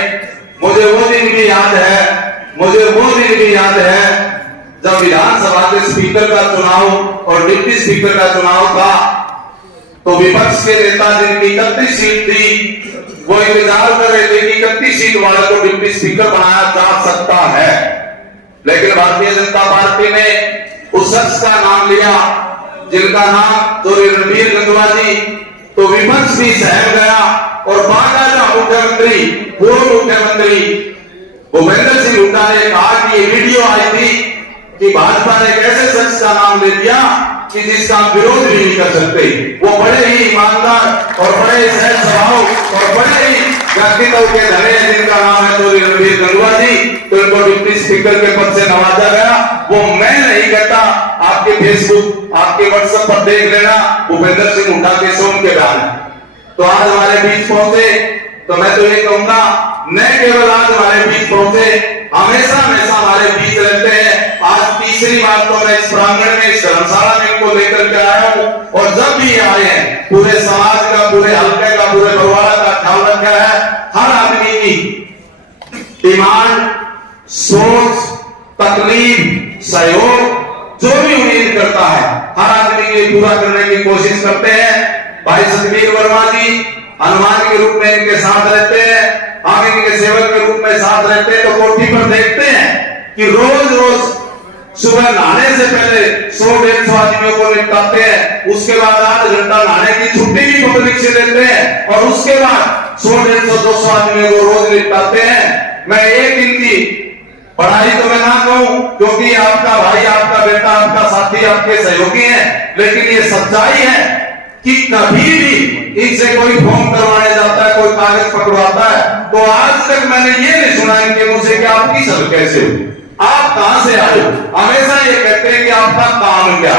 मुझे वो दिन भी याद है, जब विधानसभा के स्पीकर का चुनाव और डिप्टी स्पीकर का चुनाव था, तो विपक्ष के नेता जिनकी 31 सीट थी, वो इंतजार कर रहे थे कि 31 सीट वाले को डिप्टी स्पीकर बनाया जा सकता है, लेकिन भारतीय जनता पार्टी ने उस शख्स का नाम लिया जिनका नाम तो रणबीर गंगवा जी, तो विपक्ष भी सहम गया और बाकायदा मुख्यमंत्री, पूर्व मुख्यमंत्री भूपेंद्र सिंह हुड्डा ने कहा कि ये वीडियो आई थी कि भाजपा ने एक ऐसे शख्स का नाम ले दिया कि जिसका हम विरोध भी नहीं कर सकते। वो बड़े ही ईमानदार और बड़े सहज स्वभाव और बड़े ही व्यक्तित्व के धने हैं, जिनका नाम है तो रणबीर गंगवा जी, तो इनको डिप्टी स्पीकर के पद से नवाजा गया। वो मैं नहीं कहता, आपके फेसबुक, आपके व्हाट्सएप पर देख लेना, भूपेंद्र सिंह हुड्डा के सोम के बयान। तो आज हमारे बीच पहुंचे, तो मैं तो ये कहूंगा, न केवल आज हमारे बीच पहुंचे, हमेशा हमारे बीच रहते हैं। आज तीसरी बार तो मैं इस प्रांगण में, इस धर्मशाला में इनको लेकर के आया हूं, और जब भी आए हैं पूरे समाज का, पूरे हल्के का, पूरे परिवार का ख्याल रखा है। हर आदमी की डिमांड, सोच, तकलीफ, सहयोग जो भी उम्मीद करता है, हर आदमी के लिए पूरा करने की कोशिश करते हैं। भाई सतबीर वर्मा जी हनुमान के रूप में इनके साथ रहते हैं, हम इनके सेवक के रूप में साथ रहते हैं। तो कोठी पर देखते हैं कि रोज रोज सुबह नहाने से पहले 100-150 आदमियों को निपटाते हैं, उसके बाद आध घंटा नहाने की छुट्टी भी पब्लिक से लेते हैं, और उसके बाद 100-150-200 आदमियों को रोज निपटाते हैं। मैं एक इनकी पढ़ाई तो मैं ना कहूं, क्योंकि आपका भाई, आपका बेटा, आपका साथी, आपके सहयोगी है, लेकिन ये सच्चाई है कि कभी भी इनसे कोई फॉर्म करवाने जाता है, कोई कागज पकड़वाता है, तो आज तक मैंने ये नहीं सुना इनके मुंह से कि आप किस हल कैसे हो, आप कहां से आए हो। हमेशा ये कहते हैं कि आपका काम क्या।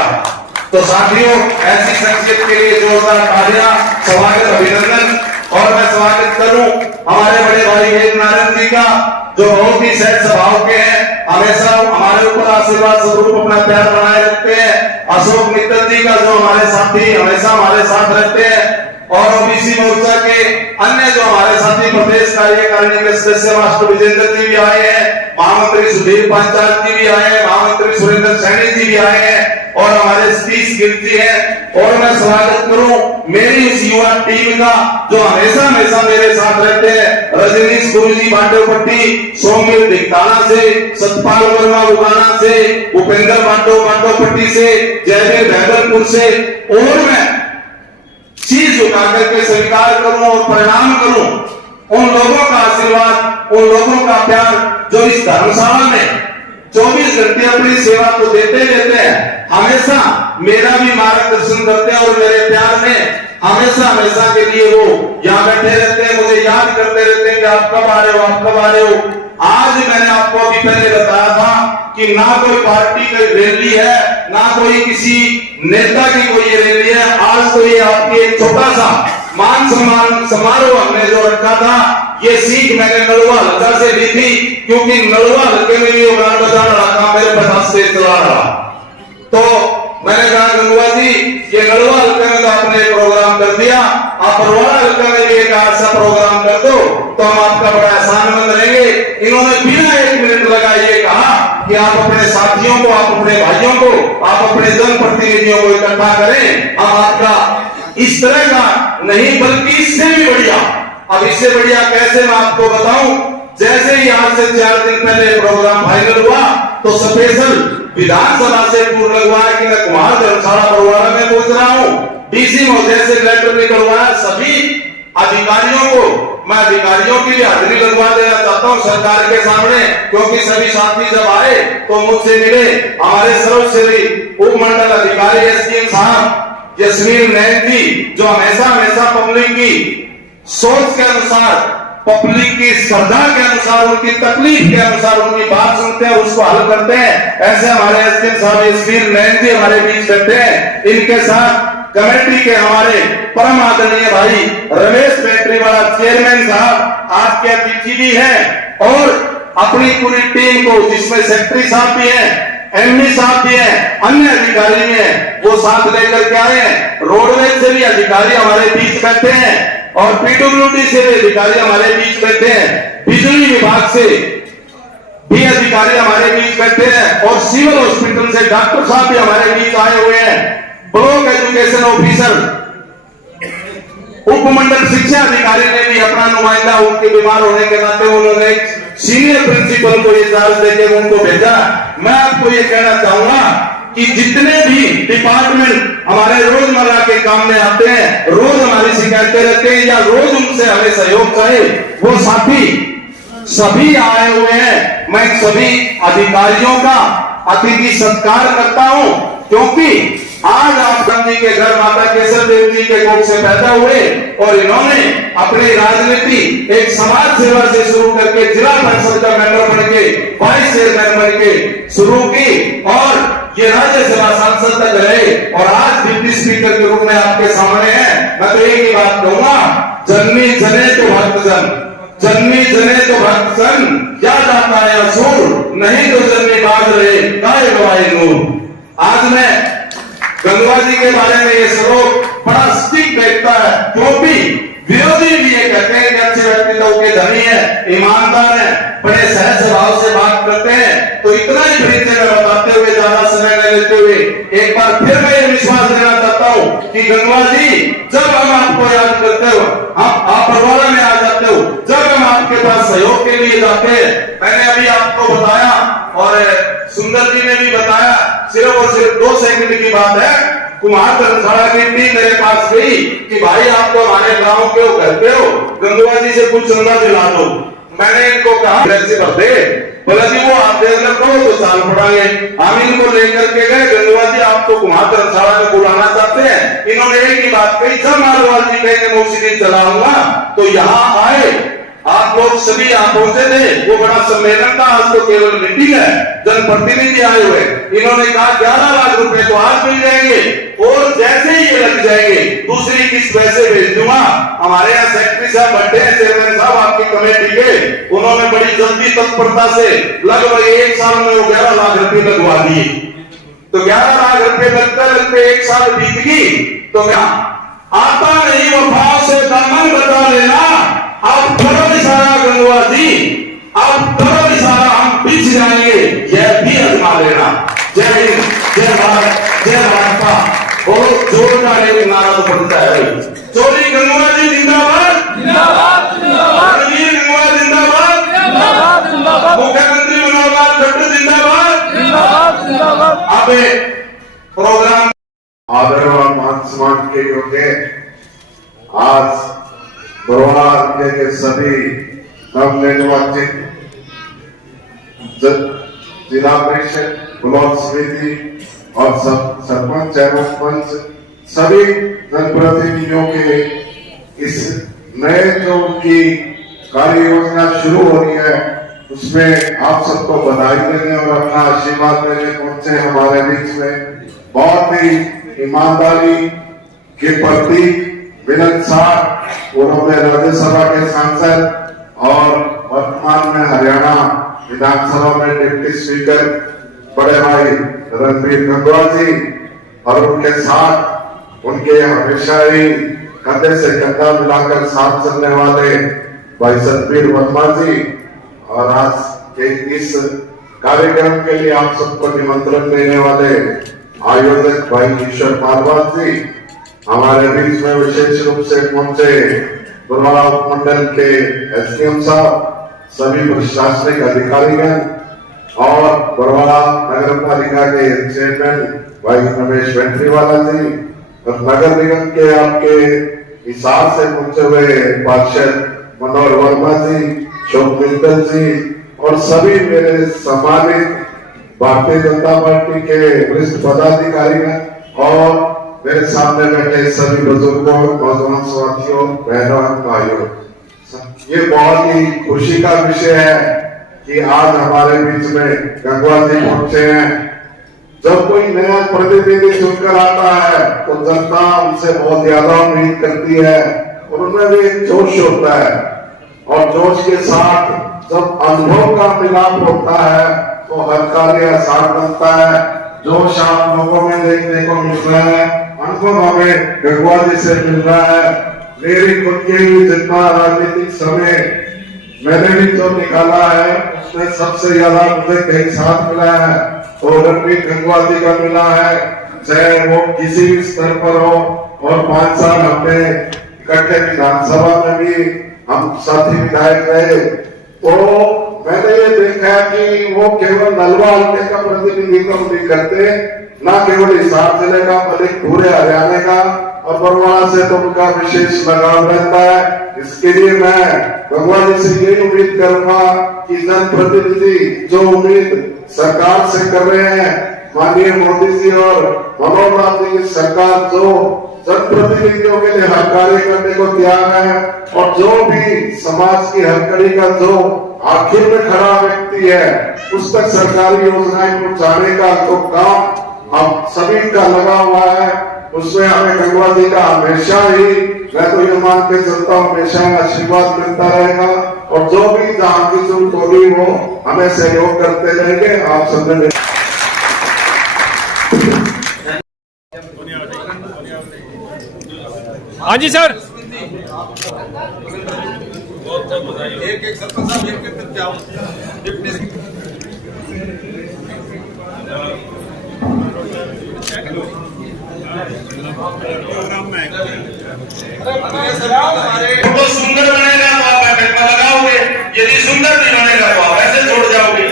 तो साथियों, ऐसी संस्कृति के लिए जोरदार तालियां, स्वागत, अभिनंदन। और मैं स्वागत करूं हमारे बड़े भाई वेद नारायण जी का, जो बहुत ही सहज स्वभाव के हैं, हमेशा हमारे ऊपर आशीर्वाद स्वरूप अपना प्यार बनाए रखते हैं। अशोक मित्तल जी का, जो हमारे साथी हमेशा हमारे साथ रहते हैं। और ओबीसी मोर्चा के अन्य जो हमारे साथी प्रदेश कार्यकारिणी के सदस्य मास्टर विजेंद्र जी भी आए हैं, महामंत्री सुधीर पांचाल जी भी आए हैं, महामंत्री सुरेंद्र सैनी जी भी आए हैं, और हमारे सतीश गिर जी हैं। और मैं स्वागत करूं मेरी उस युवा टीम का, जो हमेशा मेरे साथ रहते हैं, रजनीश गुरु जी बांडोपट्टी, सौम्य दिगताना से, सतपाल वर्मा उगाना से, उपेंद्र बांडोपट्टी से, जयवीर भैगलपुर से। और मैं चीज झुका करके स्वीकार करूं और प्रणाम करूं उन लोगों का आशीर्वाद, उन लोगों का प्यार, जो इस धर्मशाला में 24 घंटे अपनी सेवा तो देते रहते हैं, हमेशा मेरा भी मार्गदर्शन करते हैं, और मेरे प्यार में हमेशा के लिए वो यहाँ बैठे रहते हैं, मुझे याद करते रहते हैं कि आप कब आ रहे हो, आप कब आ रहे हो। आज मैंने आपको अभी पहले बताया था कि ना कोई पार्टी की रैली है, ना कोई किसी नेता की कोई रैली है। आज तो ये आपकी एक छोटा सा मान सम्मान समारोह हमने जो रखा था, ये सीख मैंने नलवा हल्का से ली थी, क्योंकि नलवा हल्के में भी गान बजाना रहा था, मेरे 50 से चला रहा। तो मैंने कहा गंगवा जी, ये नलवा हल्के में तो आपने प्रोग्राम कर दिया, आप परवाड़ा हल्के में भी एक आज सा प्रोग्राम कर दो तो हम आपका बड़ा आसानमंद रहेंगे। इन्होंने बिना 1 मिनट लगाए कहा कि आप अपने साथियों को, आप अपने भाइयों को, आप अपने जनप्रतिनिधियों को इकट्ठा करें। हम आपका इस तरह का नहीं बल्कि इससे भी बढ़िया, अब इससे बढ़िया कैसे मैं आपको बताऊं। जैसे ही आज से 4 दिन पहले प्रोग्राम फाइनल हुआ तो स्पेशल विधानसभा से पूर्व लगवाया कि मैं कुमार धर्मशाला बरवाला में पहुंच रहा हूं। डीसी महोदय से लेटर निकलवाया। सभी अधिकारियों को मैं अधिकारियों की भी हाजिरी लगवा देना चाहता हूं सरकार के सामने, क्योंकि सभी साथी जब आए तो मुझसे मिले। हमारे सर्वश्रेष्ठी उपमंडल अधिकारी एसडीएम साहब जसवीर नैन जी, जो हमेशा पब्लिक की सोच के अनुसार, पब्लिक की श्रद्धा के अनुसार, उनकी तकलीफ के अनुसार उनकी बात सुनते हैं, उसको हल करते हैं। ऐसे हमारे एसडीएम साहब जसवीर नैन जी हमारे बीच बैठे हैं। इनके साथ कमेटी के हमारे परम आदरणीय भाई रमेश बैटरीवाला चेयरमैन साहब आज के अतिथि भी हैं, और अपनी पूरी टीम को, जिसमें सेक्रेटरी साहब भी हैं, एमडी साहब भी हैं, अन्य अधिकारी भी हैं, वो साथ लेकर के आए हैं। रोडवेज से भी अधिकारी हमारे बीच बैठे हैं और पीडब्ल्यूडी से भी अधिकारी हमारे बीच बैठे हैं। बिजली विभाग से भी अधिकारी हमारे बीच बैठे हैं और सिविल हॉस्पिटल से डॉक्टर साहब भी हमारे बीच आए हुए हैं। ब्लॉक एजुकेशन ऑफिसर, उपमंडल शिक्षा अधिकारी ने भी अपना नुमाइंदा, उनके बीमार होने के नाते उन्होंने सीनियर प्रिंसिपल को ये चार्ज देकर उनको भेजा। मैं आपको ये कहना चाहूंगा कि जितने भी डिपार्टमेंट हमारे रोजमर्रा के काम में आते हैं, रोज हमारी शिकायतें रहते हैं या रोज उनसे हमें सहयोग चाहिए, वो साथी सभी आए हुए हैं। मैं सभी अधिकारियों का अतिथि सत्कार करता हूं, क्योंकि आज आप गांधी के घर माता केसर देव जी के कोख से पैदा हुए और इन्होंने अपनी राजनीति एक समाज सेवा से शुरू करके जिला परिषद का मेंबर बन के, वाइस चेयरमैन बन के शुरू की और ये राज्यसभा सांसद तक रहे और आज डिप्टी स्पीकर के रूप में आपके सामने है। मैं तो एक ही बात कहूंगा, जन्मी जने तो भक्तजन, जन्मी जने तो भक्तजन, क्या जाता है असुर, नहीं तो जन्मी बाज रहे काय गवाए नूर। आज मैं गंगवा जी के बारे में ये श्लोक बड़ा स्टिक बैठता है, क्योंकि विरोधी भी ये कहते हैं कि अच्छे व्यक्तित्व के धनी है, ईमानदार है, बड़े सहज स्वभाव से बात करते हैं। तो इतना ही परिचय में बताते हुए, ज्यादा समय न लेते हुए, एक बार फिर मैं ये विश्वास देना चाहता हूँ कि गंगवा जी, जब हम आपको याद करते हो, आप बरवाला में आ जाते हो, जब हम आपके पास सहयोग के लिए जाते हैं, मैंने अभी आपको बताया और सुंदर जी ने भी बताया, सिर्फ और सिर्फ 2 सेकंड की बात है। कुमार धर्मशाला की टीम मेरे पास गई कि भाई आप तो हमारे गांव के हो, घर के हो, गंगवा जी से कुछ चंदा दिला दो। मैंने इनको कहा दे, बोला जी वो आप देख लो तो साल पड़ाएंगे। हम इनको लेकर के गए, गंगवा जी आपको कुमार धर्मशाला में बुलाना चाहते हैं। इन्होंने एक ही बात कही, जब मालवाल जी कहेंगे मैं उसी दिन चलाऊंगा। तो यहाँ आए, आप लोग सभी यहाँ पहुंचे थे, वो बड़ा सम्मेलन था, आज तो केवल मीटिंग है, जनप्रतिनिधि आए हुए। इन्होंने कहा 11 लाख रुपए तो आज मिल जाएंगे और जैसे ही ये लग जाएंगे दूसरी किस्त पैसे भेज दूंगा। हमारे यहाँ सेक्रेटरी साहब बैठे हैं, चेयरमैन साहब आपकी कमेटी के, उन्होंने बड़ी जल्दी तत्परता से लगभग 1 साल में वो 11 लाख रुपए लगवा दिए। तो 11 लाख रुपए लगते लगते 1 साल बीत गई। तो क्या आता नहीं वो भाव से दामन बचा लेना, आप करो इशारा गंगवा जी, आप करो इशारा, हम पीछे जाएंगे, यह भी आजमा लेना। जय हिंद, जय भारत, जय भाजपा। और जोरदार एक नारा तो बनता है, चोरी गंगवा जी जिंदाबाद, जिंदाबाद, जिंदाबाद, गंगवा जिंदाबाद, जिंदाबाद, जिंदाबाद, मुख्यमंत्री मनोहर लाल खट्टर जिंदाबाद, जिंदाबाद, जिंदाबाद। अब प्रोग्राम आदर और मान सम्मान के योग्य आज बरवाला जिले के सभी नवनिर्वाचित जिला परिषद, ब्लॉक समिति और सरपंच एवं पंच सभी जनप्रतिनिधियों के इस नए जो उनकी कार्य योजना शुरू हो रही है उसमें आप सबको बधाई देने और अपना आशीर्वाद देने पहुंचे हमारे बीच में। बहुत ही ईमानदारी के प्रति मिलनसार, पूर्व में राज्यसभा के सांसद और वर्तमान में हरियाणा विधानसभा में डिप्टी स्पीकर बड़े भाई रणबीर गंगवा जी और उनके साथ उनके हमेशा ही कंधे से कंधा मिलाकर साथ चलने वाले भाई सतबीर वर्मा जी और आज के इस कार्यक्रम के लिए आप सबको निमंत्रण देने वाले आयोजक भाई ईश्वर मारवाल जी, हमारे बीच में विशेष रूप से पहुंचे बरवाला उपमंडल के एसडीएम साहब, सभी प्रशासनिक अधिकारीगण और बरवाला नगर पालिका के चेयरमैन भाई रमेश वेंट्रीवाला जी और नगर निगम के आपके हिसार से पहुंचे हुए पार्षद मनोहर वर्मा जी, शोक मित्तल जी और सभी मेरे सम्मानित भारतीय जनता पार्टी के वरिष्ठ पदाधिकारी और मेरे सामने बैठे सभी बुजुर्गों, नौजवान साथियों, बहनों, भाइयों, ये बहुत ही खुशी का विषय है कि आज हमारे बीच में गंगवा जी पहुंचे हैं। जब कोई नया प्रतिनिधि चुनकर आता है तो जनता उनसे बहुत ज्यादा उम्मीद करती है और उनमें भी एक जोश होता है और जोश के साथ जब अनुभव का मिलाप होता है तो हर कार्य आसान बनता है। जोश आप लोगों में देखने को मिल रहा है, अनुभव हमें गंगवा जी से मिल रहा है। मेरी खुद के भी जितना राजनीतिक समय मैंने भी जो निकाला है उसमें सबसे ज्यादा मुझे कई साथ मिला है तो रणवीर गंगवा जी का मिला है, चाहे वो किसी भी स्तर पर हो। और 5 साल हमने इकट्ठे विधानसभा में भी हम साथी विधायक रहे तो मैंने ये देखा कि वो केवल नलवा हल्के का प्रतिनिधित्व नहीं करते, न केवल हिसार जिले का बल्कि पूरे हरियाणा का और बरवाला से तो उनका विशेष लगाव रहता है। इसके लिए मैं गंगवा जी से यही उम्मीद करूंगा कि जनप्रतिनिधि जो उम्मीद सरकार से कर रहे हैं, माननीय मोदी जी और मनोहर लाल जी की सरकार जो जनप्रतिनिधियों के लिए हर कार्य करने को तैयार है और जो भी समाज की हर कड़ी का जो आखिर में खड़ा व्यक्ति है उस तक सरकारी योजनाएं पहुंचाने का जो काम हम सभी का लगा हुआ है उसमें हमें गंगवा जी का हमेशा ही, मैं तो ये मान के चलता हूँ, हमेशा आशीर्वाद मिलता रहेगा और जो भी जहाँ की जरूरत होगी वो हमें सहयोग करते रहेंगे। आप सबने हाँ जी सर। एक सरपंच साहब एक करके आओ। फोटो सुंदर बनेगा तो आप पैसा लगाओगे, यदि सुंदर नहीं बनेगा तो आप ऐसे छोड़ जाओगे।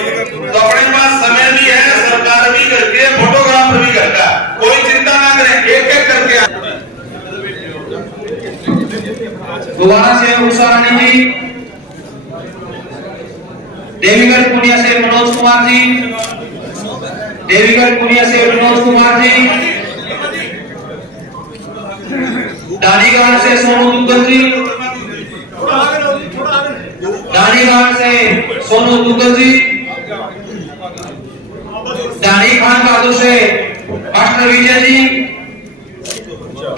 तो अपने पास समय भी है, सरकार भी करती है, फोटोग्राफर भी करता है, कोई चिंता ना करें, एक एक करके। दोबारा से उषा रानी जी, देवीगढ़ पुनिया से मनोज कुमार जी, देवीगढ़ पुनिया से मनोज कुमार जी, दानीगढ़ से सोनू दुग्गल जी, दानीगढ़ से सोनू दुग्गल जी, दानी खान बहादुर से मास्टर विजय जी,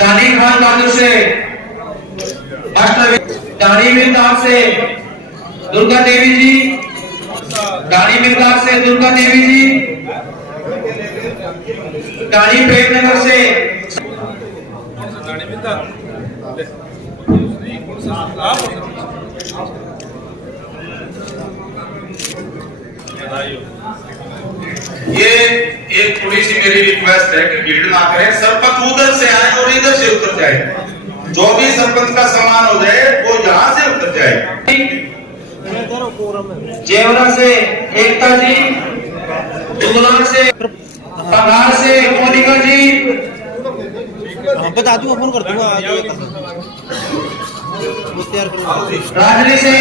दानी खान बहादुर से दानी मिर्दार से दुर्गा देवी जी, दानी मिर्दार से दुर्गा देवी जी, दानी प्रेमनगर से ये एक थोड़ी सी मेरी रिक्वेस्ट है कि भीड़ ना करें, सरपंच उधर से आए और इधर से उतर जाए, जो भी सरपंच का सामान हो जाए वो यहाँ से उतर जाए। जेवरा से एकता जी, दुगलान से पगार से मोनिका जी, बता दूंगा, फोन कर दूंगा। राजनी से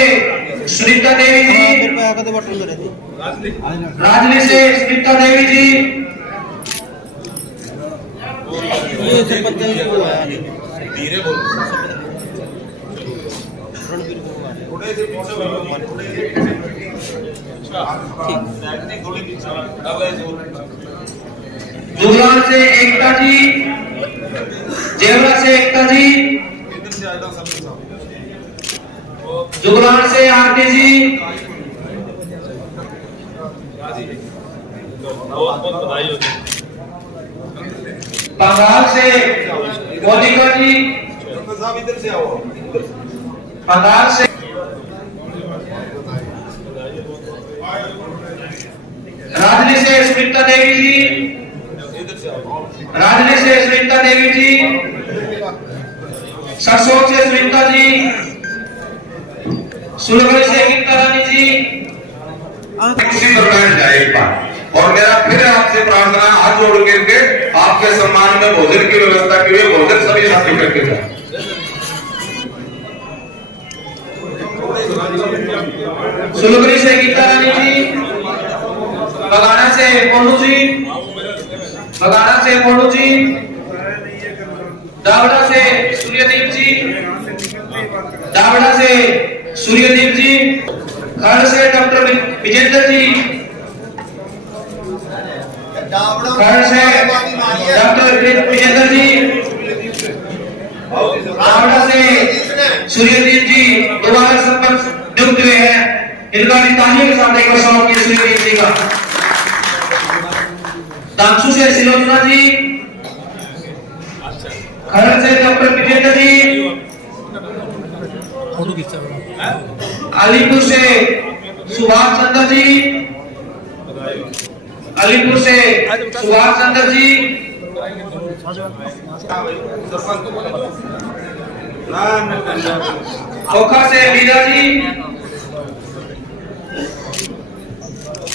सुनीता देवी जी, राजनी से सुनीता देवी जी, धीरे बोलो। दुगलान से एकता जी, जेवरा से एकता जी, जुगलान से आरती जी, बंगाल से मोनिका जी, साहब इधर से आओ, पगार से राजनी से स्मिता देवी जी, राजनी से स्मिता देवी जी, सरसों से स्मिता जी, सुलगड़ी से गीता रानी जी। किसी प्रकार जाए एक बार। और मेरा फिर आपसे प्रार्थना हाथ जोड़ करके आपके सम्मान में भोजन की व्यवस्था की हुई, भोजन सभी साथी करके जाए। सुलगड़ी से गीता रानी जी, बगाना से पोलू जी, बगाना से पोलू जी, दावड़ा से सूर्यदीप जी, दावड़ा से सूर्यदीप जी, खड़ से डॉक्टर विजेंद्र जी, खड़ से डॉक्टर विजेंद्र जी, दावड़ा से सूर्यदीप जी दोबारा सरपंच नियुक्त हुए हैं। इनका तालियों के साथ एक बार सलाम कीजिए सूर्यदीप जी का। तामसू से सिलोचना जी, खरड़ से डॉक्टर विजेंद्र जी, अलीपुर से सुभाष चंद्र जी, अलीपुर से सुभाष चंद्र जी, खोखा से मीरा जी,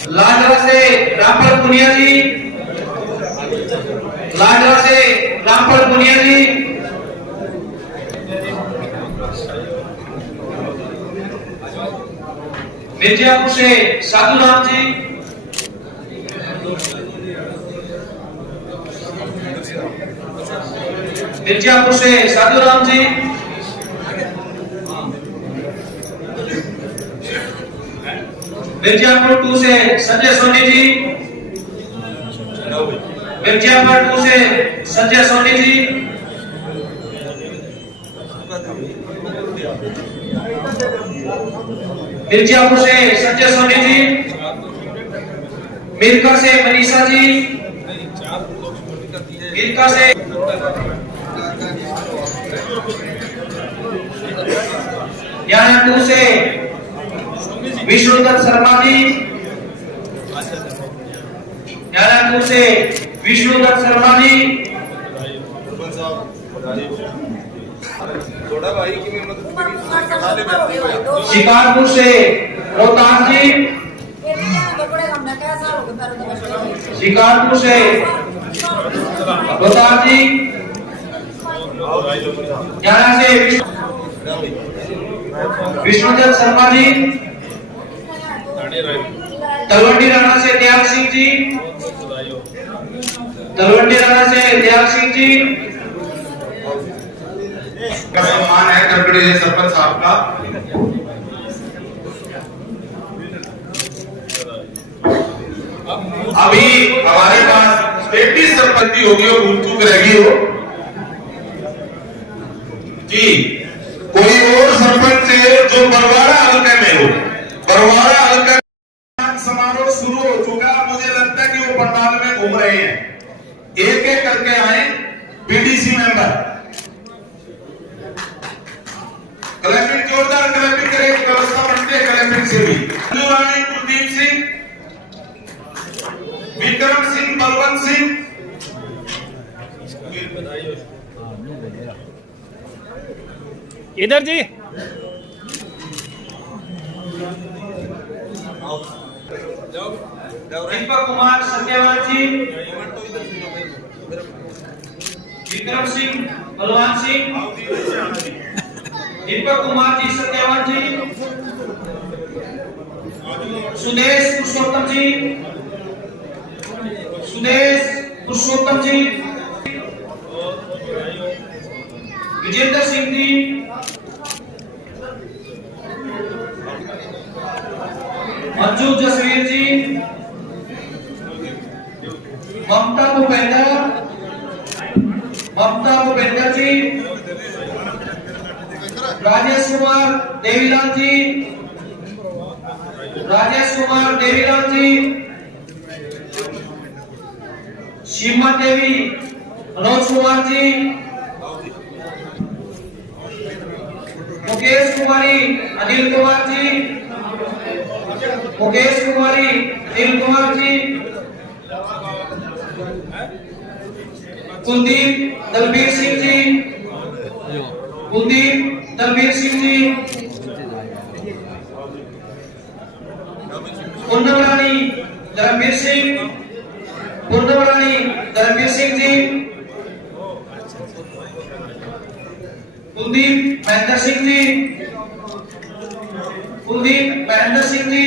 लाडवा से रामफल पुनिया जी, लाडवा से रामफल पुनिया जी, मिर्जापुर से साधु राम जी, मिर्जापुर से साधु राम जी, मिर्जापुर 2 से संजय सोनी जी, मिर्जापुर 2 से संजय सोनी जी, मिर्जापुर से संजय सोनी जी, मिर्का से मनीषा जी, मिर्का से याना 2 से विष्णुदत्त शर्मा जी, याना 2 से विष्णुदत्त शर्मा जी, थोड़ा भाई की मेहनत शिकारपुर से रोहतास जी, शिकारपुर से रोहतास जी, याना से विष्णुदत्त शर्मा जी, तलवंडी राणा से दयाल सिंह जी, तलवंडी राणा से दयाल सिंह जी, का सम्मान है करकड़े सरपंच साहब का। अभी हमारे पास 33 संपत्ति होगी और भूल चूक रहेगी हो कि कोई और सरपंच से जो बरवाड़ा हल्के में हो, बरवाड़ा हल्के समारोह शुरू हो चुका। मुझे लगता है कि वो पंडाल में घूम रहे हैं। एक एक करके आए पीडीसी मेंबर, क्लैपिंग जोरदार क्लैपिंग करें, व्यवस्था बनती है क्लैपिंग से भी। रानी कुलदीप सिंह, विक्रम सिंह, बलवंत सिंह, इधर जी, दीपक कुमार सत्यवान जी, विक्रम सिंह, बलवान सिंह, दीपक कुमार जी सत्यवान जी, सुदेश पुरुषोत्तम जी, सुदेश पुरुषोत्तम जी, विजेंद्र सिंह जी, मंजू जसवीर जी, ममता भूपेंद्र जी, राजेश कुमार देवीलाल जी, राजेश कुमार देवीलाल जी, सीमा देवी, मनोज कुमार जी, मुकेश कुमारी अनिल कुमार जी, मुकेश कुमारी अनिल कुमार जी, कुलदीप दलबीर सिंह जी, कुलदीप दलबीर सिंह जी, पूर्णवरानी धर्मवीर सिंह, पूर्णवरानी धर्मवीर सिंह जी, कुलदीप महेंद्र सिंह जी, कुलदीप महेंद्र सिंह जी,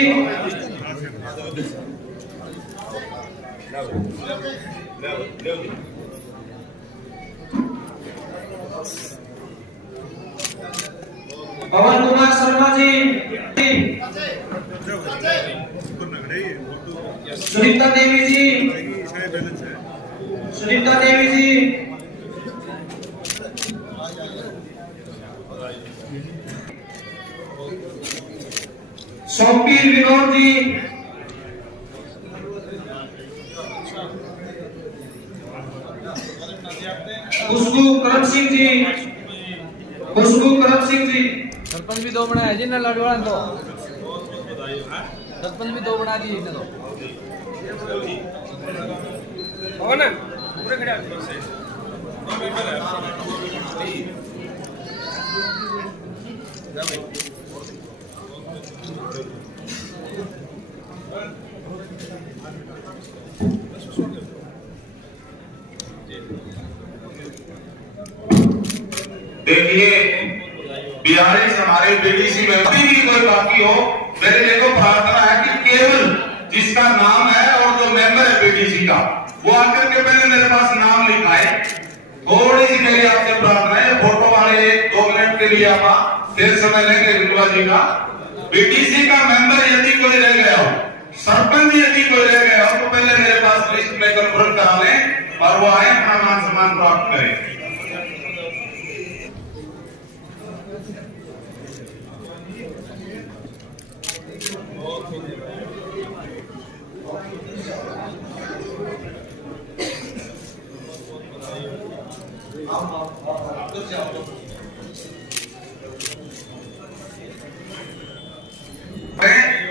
पवन कुमार शर्मा जी, सुनीता देवी जी, सुनीता देवी जी, सोमवीर विनोद जी, खुशबू करम सिंह जी, खुशबू करम सिंह जी, सरपंच भी 2 बनाया जी ना लड़वाड़ा तो सरपंच भी 2 बना दिए इधर हो ना पूरे खड़े देखिए बिहारी से हमारे बीडीसी में अभी भी कोई बाकी हो, मेरे देखो प्रार्थना है कि केवल जिसका नाम है और जो मेंबर है बीडीसी का वो आकर के पहले मेरे पास नाम लिखाए। थोड़ी सी मेरी आपसे प्रार्थना है, फोटो वाले 2 मिनट के लिए आप फिर समय लेंगे विंडवा जी का। बीडीसी का मेंबर यदि कोई रह गया हो, सरपंच यदि कोई रह गया हो, तो पहले मेरे पास लिस्ट में कंफर्म करा लें और वो आए अपना मान सम्मान प्राप्त करें।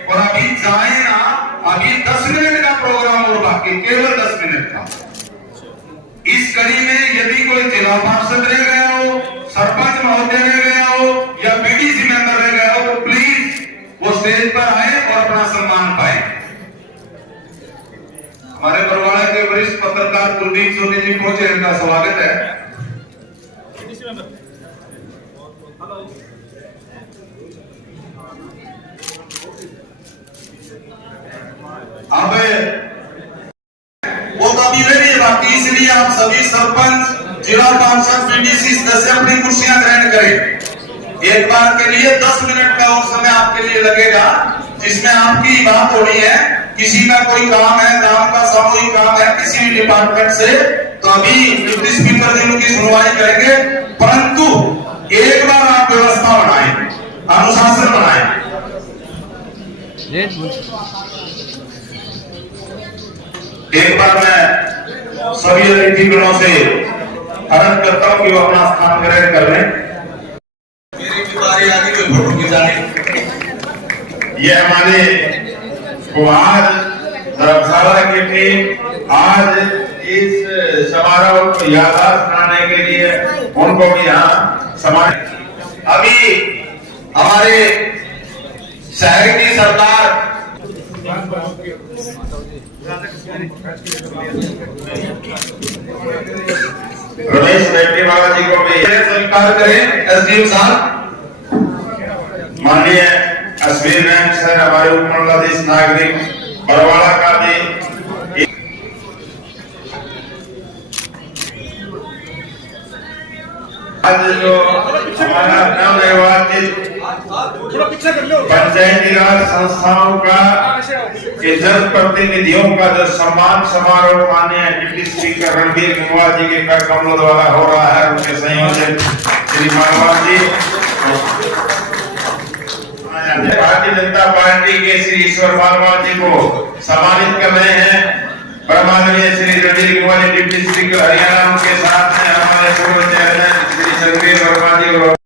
और अभी जाए ना, अभी 10 मिनट का प्रोग्राम और बाकी, केवल 10 मिनट का। इस कड़ी में यदि कोई जिला पार्षद रह गया हो, सरपंच महोदय रह गया हो या बीडीसी मेंबर रह गया हो, तो प्लीज वो स्टेज पर आए और अपना सम्मान पाए। हमारे बरवाड़ा के वरिष्ठ पत्रकार कुलदीप सोनी जी पहुंचे, इनका स्वागत है। अब वो कबीले भी बाकी, इसलिए आप सभी सरपंच, जिला पार्षद, बीडीसी सदस्य अपनी कुर्सियां ग्रहण करें। एक बार के लिए 10 मिनट का और समय आपके लिए लगेगा, जिसमें आपकी बात हो रही है। किसी का कोई काम है, गांव का सामूहिक काम है किसी भी डिपार्टमेंट से, तो अभी डिप्टी स्पीकर जी उनकी सुनवाई करेंगे। परंतु एक बार आप व्यवस्था बनाएं, अनुशासन बनाएं। एक बार मैं सभी अतिथिगणों से अनुरोध करता हूं कि वो अपना स्थान ग्रहण कर लें। मेरी बीमारी आगे कोई फोटो खिंचाने। ये हमारे कुमार धर्मशाला की टीम आज इस समारोह को यादगार बनाने के लिए उनको भी यहाँ समाज। अभी हमारे शहर की सरकार रमेश रेड्डी बाबा जी को भी स्वीकार करें। एसडीएम साहब, माननीय अश्विन रैंक सर, हमारे उप मंडलाधीश नागरिक बरवाड़ा का भी आज जो हमारा नवनिर्वाचित पंचायती राज संस्थाओं का के जन प्रतिनिधियों का जो सम्मान समारोह माननीय डिप्टी स्पीकर रणबीर कुमार जी के कर कमलों द्वारा हो रहा है, उनके संयोजक श्री मानवाल जी, भारतीय जनता पार्टी के श्री ईश्वर मानवाल जी को सम्मानित कर रहे हैं। परमाननीय श्री रणबीर कुमार जी डिप्टी स्पीकर हरियाणा